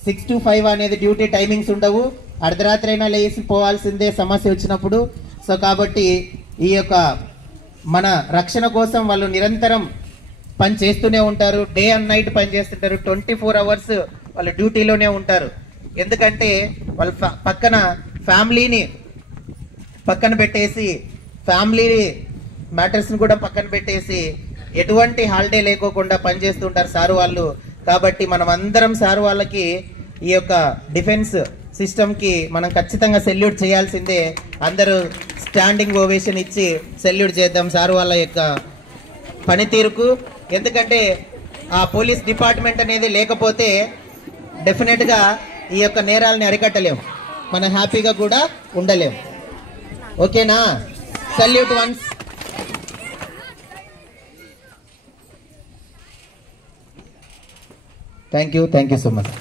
6 to 5 అనేది డ్యూటీ టైమింగ్స్ ఉండవు. అర్ధరాత్రి అయినా లేచి పోవాల్సిందే సమస్య వచ్చినప్పుడు. సో కాబట్టి ఈ యొక్క మన రక్షణ కోసం వాళ్ళు నిరంతరం పని చేస్తూనే ఉంటారు, డే అండ్ నైట్ పని చేస్తుంటారు, 24 hours వాళ్ళు డ్యూటీలోనే ఉంటారు. ఎందుకంటే వాళ్ళ పక్కన ఫ్యామిలీని పక్కన పెట్టేసి, ఫ్యామిలీ మ్యాటర్స్ని కూడా పక్కన పెట్టేసి ఎటువంటి హాలిడే లేకోకుండా పనిచేస్తుంటారు సారు వాళ్ళు. కాబట్టి మనం అందరం సారు వాళ్ళకి ఈ యొక్క డిఫెన్స్ సిస్టమ్కి మనం ఖచ్చితంగా సెల్యూట్ చేయాల్సిందే. అందరూ స్టాండింగ్ ఓవేషన్ ఇచ్చి సెల్యూట్ చేద్దాం సారు వాళ్ళ యొక్క పనితీరుకు. ఎందుకంటే ఆ పోలీస్ డిపార్ట్మెంట్ అనేది లేకపోతే డెఫినెట్గా ఈ యొక్క నేరాలని అరికట్టలేము, మనం హ్యాపీగా కూడా ఉండలేము. ఓకేనా? Salute once. Thank you so much.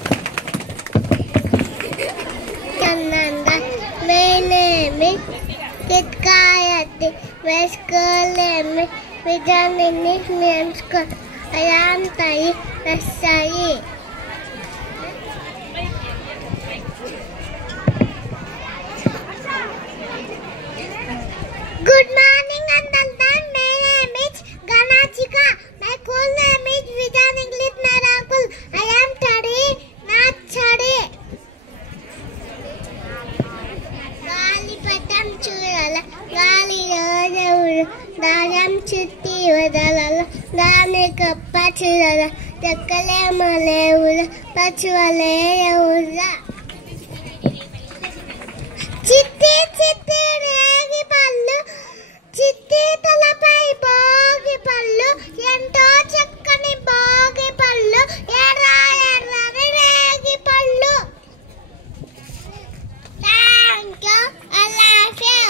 Good morning, Uncle. My name is Ganachika. My full name is Vijan English Miracle. I am studying not study. Gali patam churala, gali roja, daram chitti vadalala, dane kappa churala, jakale male ura, pachwale ura. Chitti chitti regi pallu, చిట్టి తలపై భోగి పళ్ళు, ఎంతో చక్కని భోగి పళ్ళు, ఎర్ర ఎర్రని రేగి పళ్ళు. Thank you. I love you.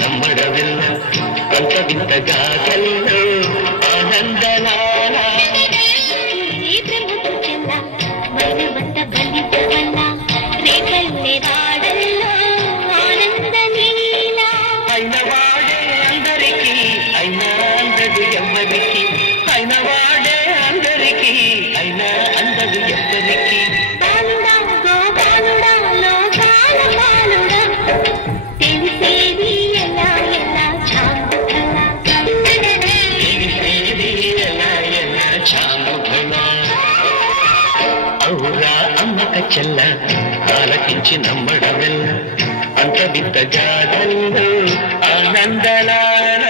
నమ్మడవిల్ల అంత వింతగా కల్లో ఆనందలాల మరువంత బలితవల్ల రేపల్లె వాడల్లో ఆనందలీల అయిన వాడే అందరికీ అయినా అందదు ఎవ్వరికి, అయిన వాడే అందరికీ అయినా అందదు ఎవ్వరికి. బాలుడా గోపాలుడా లోకాల బాలుడా తెలిసేది ఎలా ఎలా చాంగులా, తెలిసేది ఎలా ఎలా చాంగులా. ఔరా అమ్మక చెల్ల ఆలకించి నమ్మడమెల్ల అంత వింతగా గల్లో ఆనందలాల.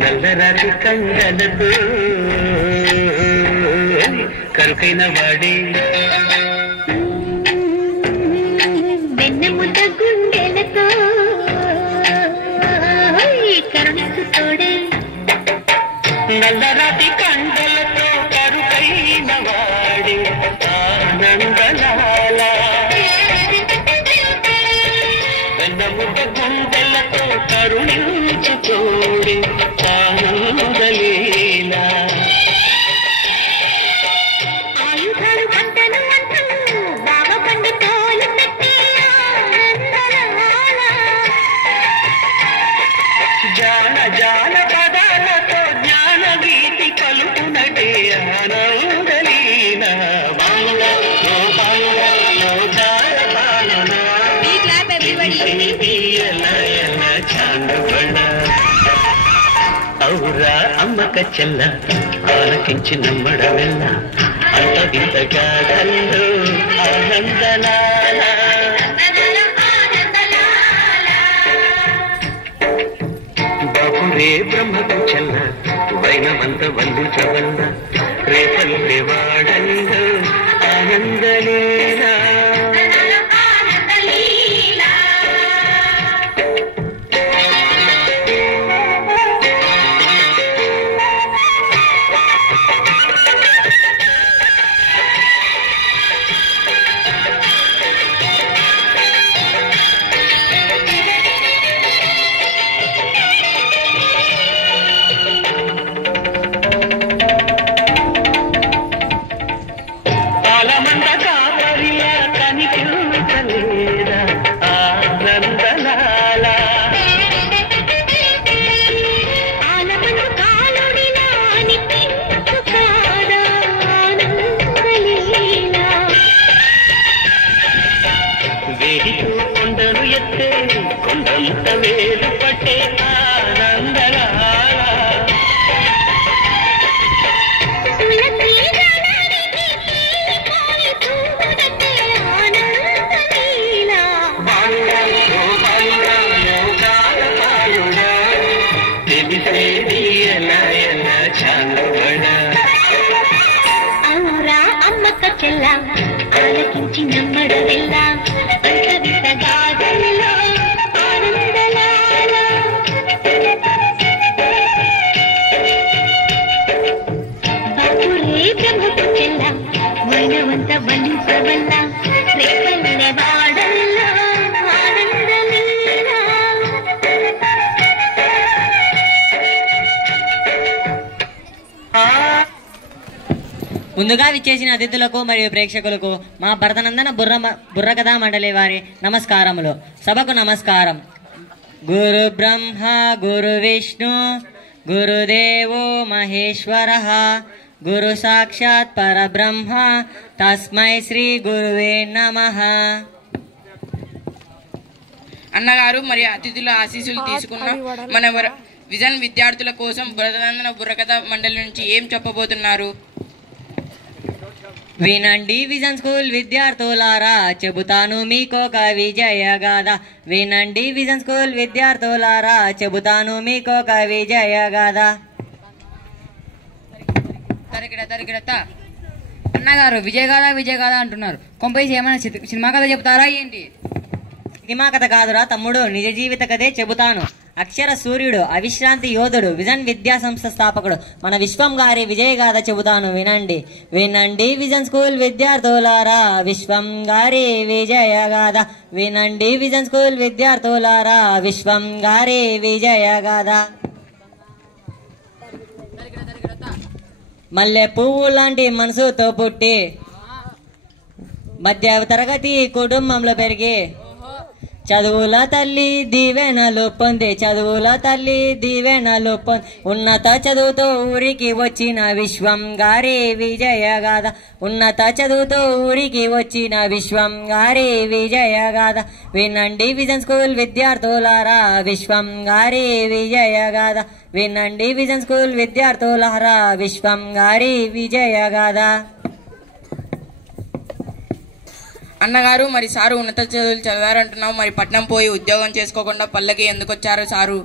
నల్లరాతి కంగలతో కరుకైన వాడే వెన్నెముద్ద గుండెలతో నల్లరటి కండలతో కరుకైన వాడి ఆనందలాల వెన్నముక గుండెలతో కరుణించుకోడి ఆనందలీల ఆయుధాలు పంటను అంటూ బావ పండు తోలు పెట్టి ఆనందలాల జాన జాన పదాలతో జ్ఞాన గీతి కలుపునటే ఆనందలీల ఔరా అమ్మక చెల్ల ఆలకించి నమ్మడమెల్ల అంత వింతగా గల్లు ఆనందలాల బాబురే బ్రహ్మకు చెల్ల వైనమంత వందించవల్ల రేపల్లె వాడల్లు ఆనందలీలా కొండంత వేలు పట్టే ఆనందలాల తెలిసేది ఎలా ఎలా చాందవడ ఔరా అమ్మక చెల్ల ఆలకించి నమ్మడవెల్ల అంతవింతగా గల్లు ఆనందలాల బాపురే బ్రహ్మకు చెల్ల వైనవంత వందించవల్ల రేపల్లె వాడల్లో ఆనందలీల ముందుగా విచ్చేసిన అతిథులకు మరియు ప్రేక్షకులకు మా భరతనందన బుర్రకథా మండలి వారి నమస్కారములు. సభకు నమస్కారం. గురు బ్రహ్మ గురు విష్ణు గురుదేవో మహేశ్వర గురు సాక్షాత్ పరబ్రహ్మ తస్మై శ్రీ గురువే నమః. అన్నగారు మరియు అతిథుల ఆశీస్సులు తీసుకున్న మన విజన్ విద్యార్థుల కోసం భరతనందన బుర్రకథ మండలి నుంచి ఏం చెప్పబోతున్నారు? వినండి విజన్ స్కూల్ విద్యార్థులారా, చెబుతాను మీకొక విజయ గాథ. వినండి విజన్ స్కూల్ విద్యార్థులారా, చెబుతాను మీకొక విజయ గాథ. అన్నగారు విజయగాథ అంటున్నారు. కొంపైసి ఏమైనా సినిమా కథ చెప్తారా ఏంటి? సినిమా కథ కాదురా తమ్ముడు, నిజ జీవిత కథే చెబుతాను. అక్షర సూర్యుడు, అవిశ్రాంతి యోధుడు, విజన్ విద్యా సంస్థ స్థాపకుడు మన విశ్వం గారి విజయగాథ చెబుతాను వినండి. వినండి విజన్ స్కూల్ విద్యార్థులారా, విశ్వం గారి విజయగాథ. వినండి విజన్ స్కూల్ విద్యార్థులారా, విశ్వం గారి విజయగాథ. మల్లె పువ్వు లాంటి మనసుతో పుట్టి మధ్య తరగతి కుటుంబంలో పెరిగి చదువుల తల్లి దీవెనలు పొంది ఉన్నత చదువుతో ఊరికి వచ్చిన విశ్వం గారి విజయగాథ. ఉన్నత చదువుతో ఊరికి వచ్చిన విశ్వం గారి విజయగాథ. వినండి విజన్ స్కూల్ విద్యార్థులారా, విశ్వం గారి విజయగాథ. వినండి విజన్ స్కూల్ విద్యార్థులారా, విశ్వం గారి విజయగాథ. అన్నగారు మరి సారు ఉన్నత చదువులు చదివారంటున్నావు, మరి పట్నం పోయి ఉద్యోగం చేసుకోకుండా పల్లెకి ఎందుకు వచ్చారు సారు?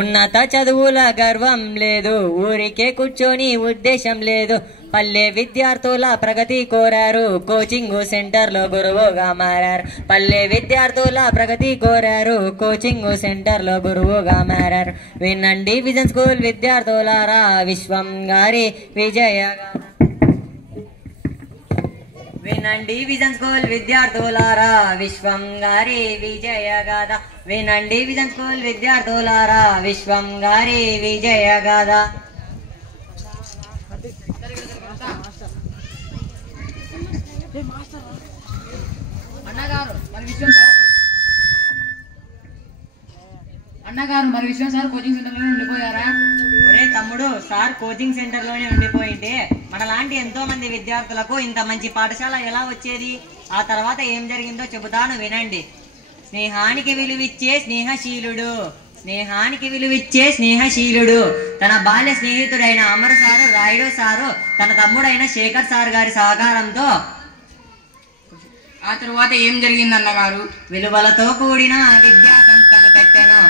ఉన్నత చదువుల గర్వం లేదు, ఊరికే కూర్చొని ఉద్దేశం లేదు. పల్లె విద్యార్థుల ప్రగతి కోరారు, కోచింగ్ సెంటర్లో గురువుగా మారారు. పల్లె విద్యార్థుల ప్రగతి కోరారు, కోచింగ్ సెంటర్లో గురువుగా మారారు. వినండి విజన్ స్కూల్ విద్యార్థులారా, విశ్వం గారి విజయగాథ. వినండి విజన్ స్కూల్ విద్యార్థులారా, విశ్వం గారి విజయగాథ. వినండి విజన్ స్కూల్ విద్యార్థులారా, విశ్వం గారి విజయగాథ. అన్నగారు మరి విశ్వం సార్ కోచింగ్ సెంటర్ లోనే ఉండిపోయారా? ఒరే తమ్ముడు, సార్ కోచింగ్ సెంటర్ లోనే ఉండిపోయింటే మనలాంటి ఎంతో మంది విద్యార్థులకు ఇంత మంచి పాఠశాల ఎలా వచ్చేది? ఆ తర్వాత ఏం జరిగిందో చెబుతాను వినండి. స్నేహానికి విలువిచ్చే స్నేహశీలుడు, స్నేహానికి విలువిచ్చే స్నేహశీలుడు తన బాల్య స్నేహితుడైన అమర్ సారు, రాయుడు సారు, తన తమ్ముడైన శేఖర్ సార్ గారి సహకారంతో ఆ తరువాత ఏం జరిగింది అన్నగారు? విలువలతో కూడిన విద్యా సంస్థను పెట్టాను,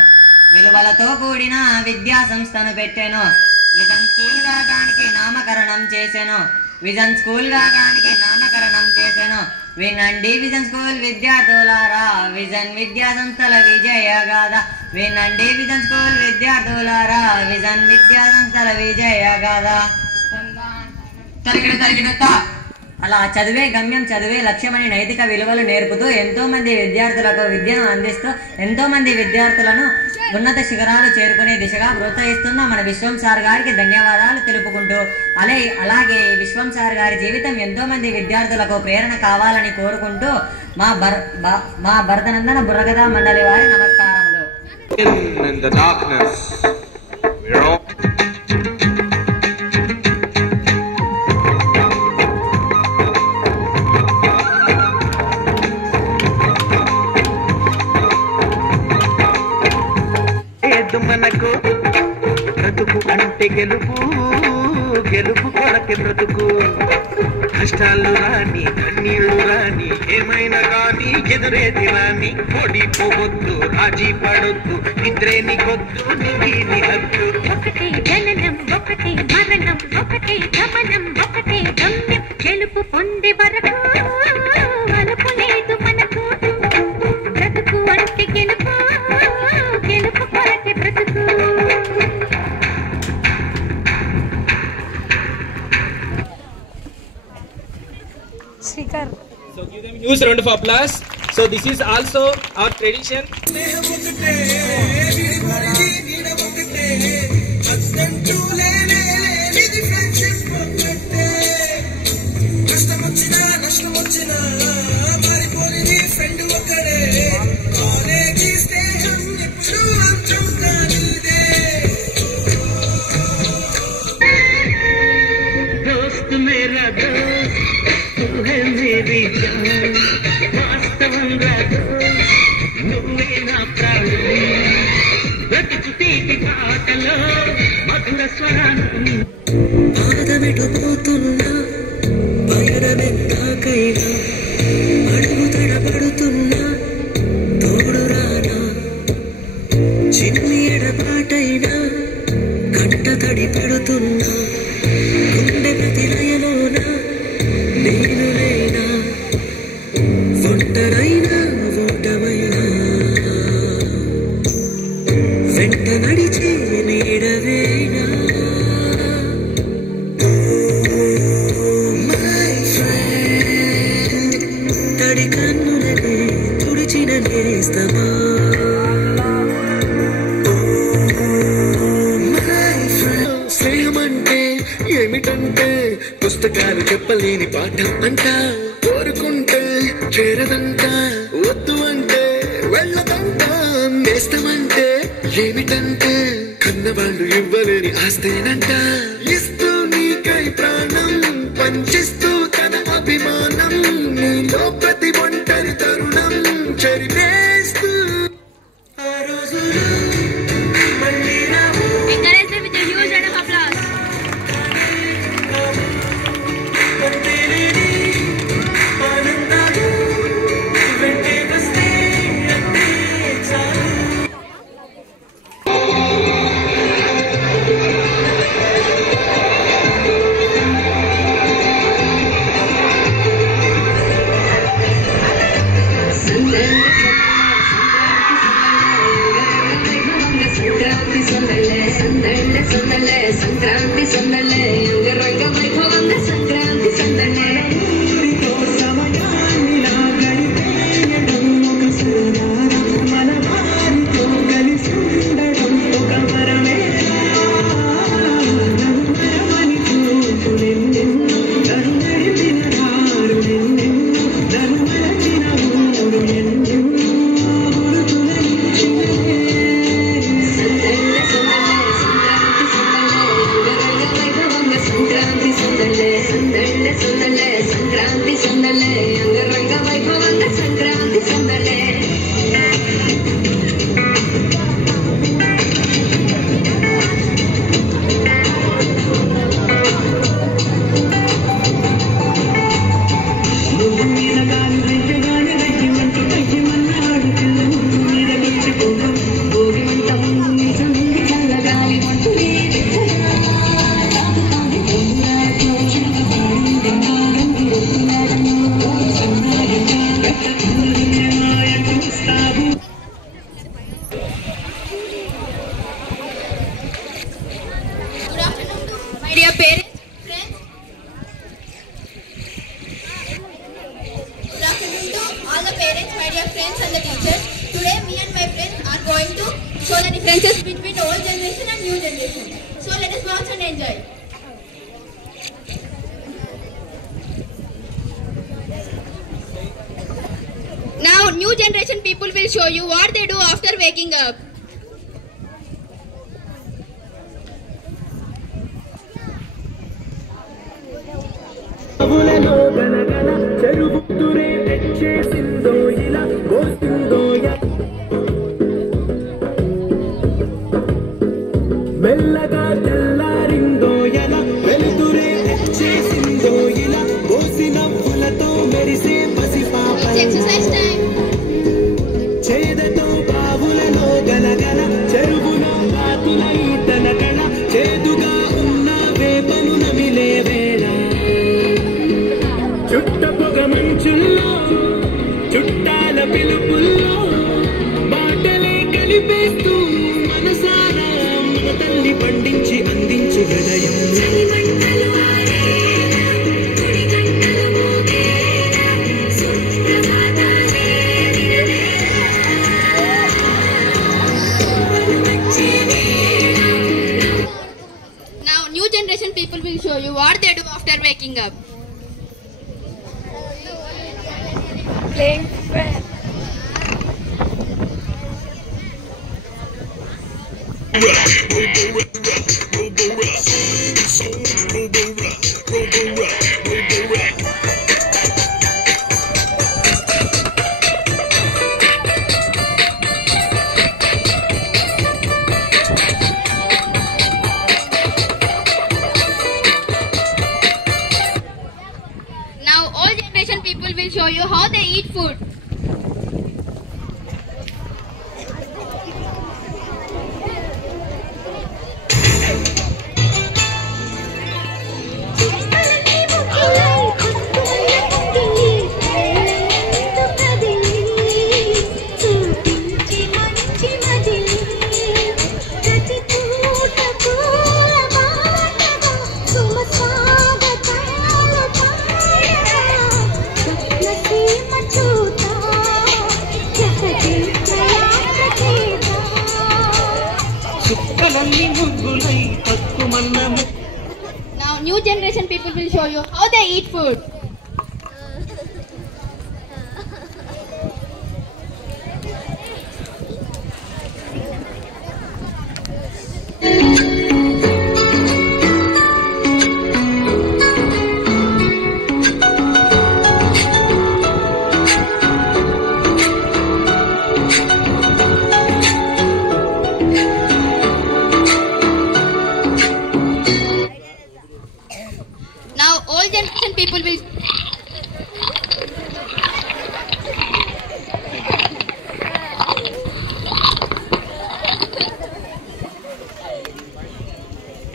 విలువలతో కూడిన విద్యా సంస్థను పెట్టాను. విజన్ స్కూల్ గానికి నామకరణం చేశాను, విజన్ స్కూల్ గానికి నామకరణం చేశాను. వినండి విజన్ స్కూల్ విద్యార్థులారా, విజన్ విద్యా సంస్థల విజయగాథ. వినండి విజన్ స్కూల్ విద్యార్థులారా, విజన్ విద్యా సంస్థల విజయగాథ. అలా చదివే గమ్యం, చదివే లక్ష్యమని నైతిక విలువలు నేర్పుతూ ఎంతో మంది విద్యార్థులకు విద్యను అందిస్తూ ఎంతో మంది విద్యార్థులను ఉన్నత శిఖరాలు చేరుకునే దిశగా ప్రోత్సహిస్తున్న మన విశ్వం సార్ గారికి ధన్యవాదాలు తెలుపుకుంటూ, అలాగే విశ్వం సార్ గారి జీవితం ఎంతో మంది విద్యార్థులకు ప్రేరణ కావాలని కోరుకుంటూ మా భరతనందన బుర్రకథా మండలి వారి నమస్కారములు. మనకు బ్రతుకు అంటే గెలుపు, గెలుపు కొరకే బ్రతుకు. కష్టాలు రాని, కన్నీళ్లు రాని, ఏమైనా కానీ ఎదురేది రాని. ఓడిపోవద్దు, రాజీ పడొద్దు, నిద్రే నీకొద్దు, నీ హద్దు. ఒకటే జననం, ఒకటే మరణం, ఒకటే గమనం, ఒకటే గమ్యం. గెలుపు పొందే వరకు వలుపు లేదు మనకు. బ్రతుకు అంటే గెలుపు, గెలుపు కొరకే బ్రతుకు. So give them a huge round of applause. So this is also our tradition. दोस्त मेरा दोस्त तू है मेरी जान, वास्तవంగా నువ్వే నా ప్రాణం. బ్రతుకు తీపి పాటలో మధుర స్వరాన్ని. పాదమెటు పోతున్నా పయనమెందాకైనా, అడుగు తడబడుతున్నా తోడు రానా. చిన్ని ఎడబాటైనా కంట తడి పెడుతున్నా, గుండె ప్రతిలయలోన నేను లేనా. ఒంటరైనా ఓటమైనా వెంట నడిచే నీడవేనా. మై ఫ్రెండ్ తడి కన్నులనే తుడిచిన నేస్తమా. స్నేహమంటే ఏమిటంటే పుస్తకాలు చెప్పలేని పాఠం అంట. కోరుకుంటే చేరదంట, వద్దు అంటే వెళ్ళదంట. నేస్తమంటే ఏమిటంటే కన్నవాళ్ళు ఇవ్వలేని ఆస్తేనంట. ఇస్తూ నీకై ప్రాణం పంచిస్తూ తన అభిమానం, నీలో ప్రతి ఒంటరి తరుణం చెరిపేస్తూ ఆ రోజులు మళ్ళీ రావు. సందళ్ళ సందళ్ళ సంక్రాంతి సందళ్ళ అంగరంగ వైభవంగా Sankranti సందళ్ళ Now, new generation people will show you what they do after waking up. Exercise time. చేదతో బావులలో గలగల చెరువులో పాతులై తనకళ చేదుగా ఉన్న వేపను నమిలే వేళ చుట్ట పొగ మంచుల్లో చుట్టాల పిలుపుల్లో మాటలే కలిపేస్తూ మనసారా మన తల్లి పండించి అందించు హృదయం People will show you what they do after waking up. Playing friends. People will show you how they eat food. Now new generation people will show you how they eat food.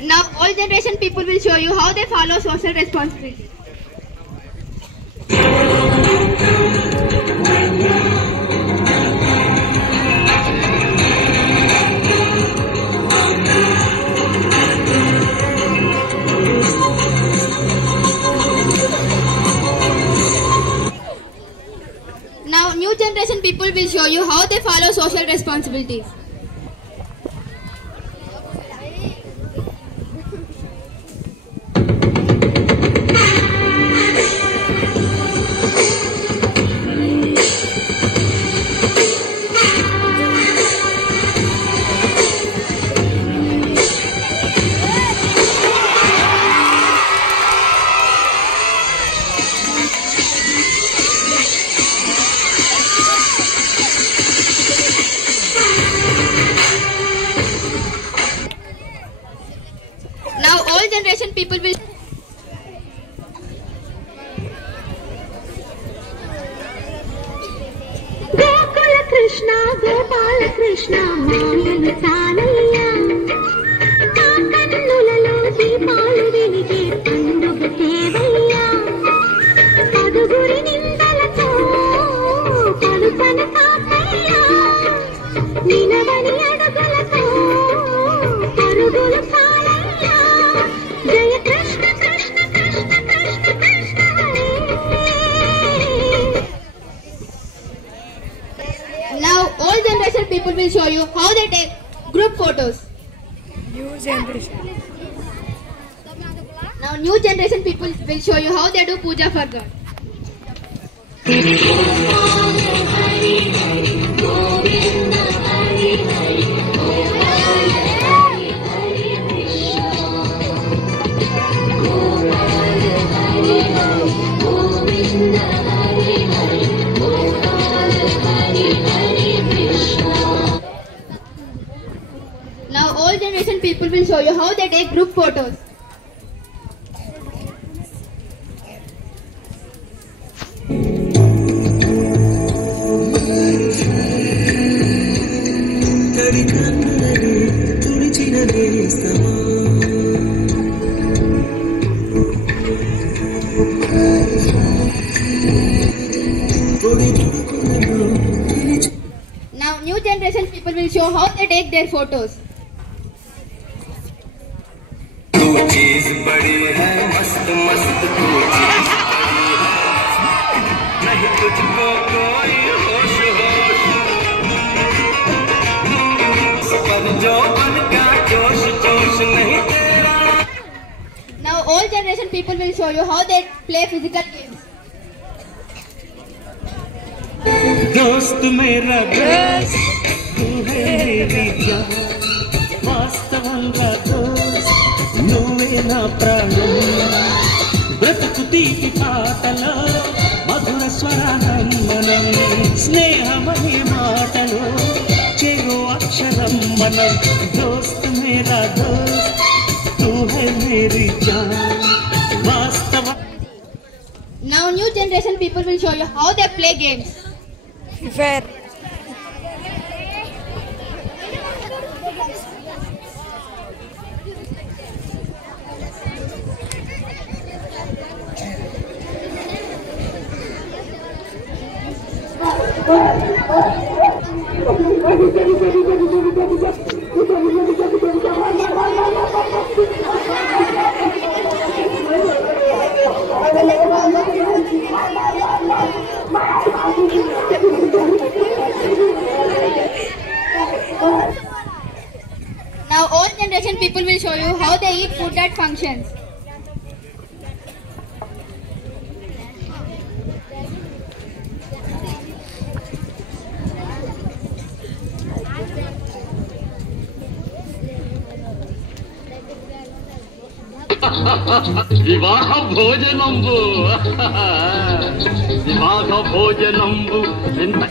Now old generation people will show you how they follow social responsibility. Now new generation people will show you how they follow social responsibilities. Krishna మాయలు తానయ్యా నా కన్నులలో దీపాలు వెలిగే పండుగ దేవయ్యా పదుగురి నిందలతో పలుపన కాకయ్యా నిలవని అడుగులతో పరుగులు సాలయ్యా జయ Krishna Krishna Krishna Krishna Krishna Now all generation people will show you how they take group photos. Now new generation people will show you how they do puja for God. Now all generation people will show you how they take group photos. Now new generation people will show how they take their photos. चीज बड़ी है मस्त मस्त तू चीज नहीं तुझको कोई होश होश पर जो मन का जोश जोश नहीं तेरा. Now all generation people will show you how they play physical games. दोस्त मेरा दोस्त तू है मेरी जान वास्तవంగా दोस्त నువ్వే నా ప్రాణం బ్రతుకు తీపి పాటలో మధుర స్వరహమ్మనం స్నేహమని మాటలో చెరు అక్షరం మనం దోస్త్ మేరా దోస్త్ తూ హై మేరీ జాన్ వాస్తవ. Now new generation people will show you how they play games. Fair. Now all generation people will show you how they eat food at functions. వివాహ భోజనంబు వివాహ భోజనంబు వింత.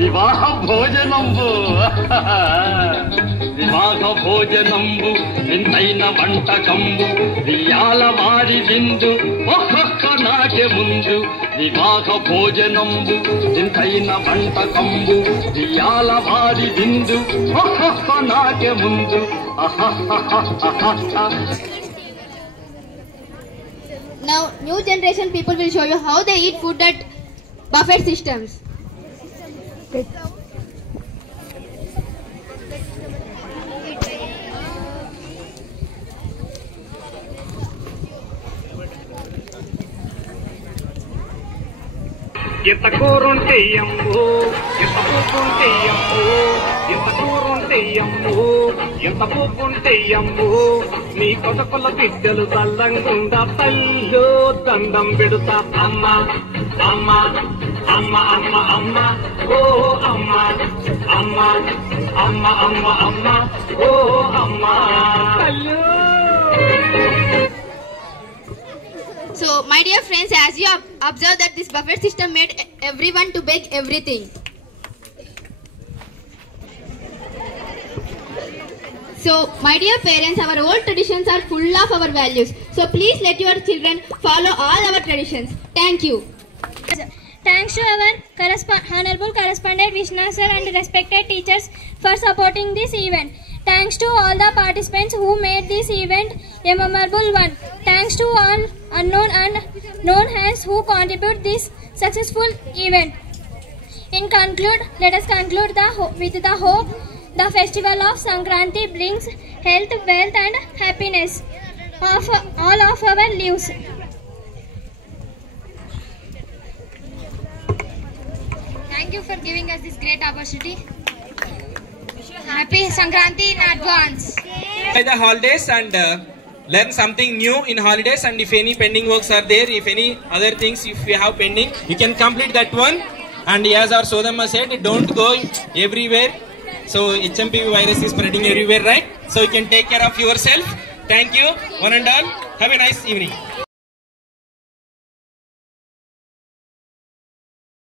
వివాహ భోజనంబు వివాహ భోజనంబు వింతైన వంటకంబు వియాల వారి విందు ఒక్కొక్క నాటి ముందు. వివాహ భోజనంబు వింతైన వంటకంబు వియాల వారి విందు ఒక్కొక్క నాటి ముందు. Now new generation people will show you how they eat food at buffet systems. ఎంత కూరుంటే అమ్ము ఎంత పూపుంటే అమ్ము ఎంత కూరుంటే అమ్ము ఎంత పూపుంటే అమ్ము నీ కొసకొల బిడ్డలు తల్లంగుండా తల్లు దండం పెడుతా అమ్మ అమ్మ అమ్మ అమ్మ అమ్మ ఓ అమ్మ అమ్మ అమ్మ అమ్మ అమ్మ ఓ అమ్మ తల్లు. So my dear friends, as you observe that this buffet system made everyone to beg everything. So, my dear parents, our old traditions are full of our values. So, please let your children follow all our traditions. Thank you. Thanks to our Honorable Correspondent Vishna sir and respected teachers for supporting this event. Thanks to all the participants who made this event a memorable one. Thanks to all unknown and known hands who contribute this successful event. Let us conclude with the hope the festival of Sankranti brings health, wealth and happiness of all of our lives. Thank you for giving us this great opportunity. Happy Sankranti in advance. By the holidays and learn something new in holidays, and if any pending works are there, if any other things if you have pending, you can complete that one. And as our Sodamma said, don't go everywhere. So HMPV virus is spreading everywhere, right? So you can take care of yourself. Thank you, one and all. Have a nice evening.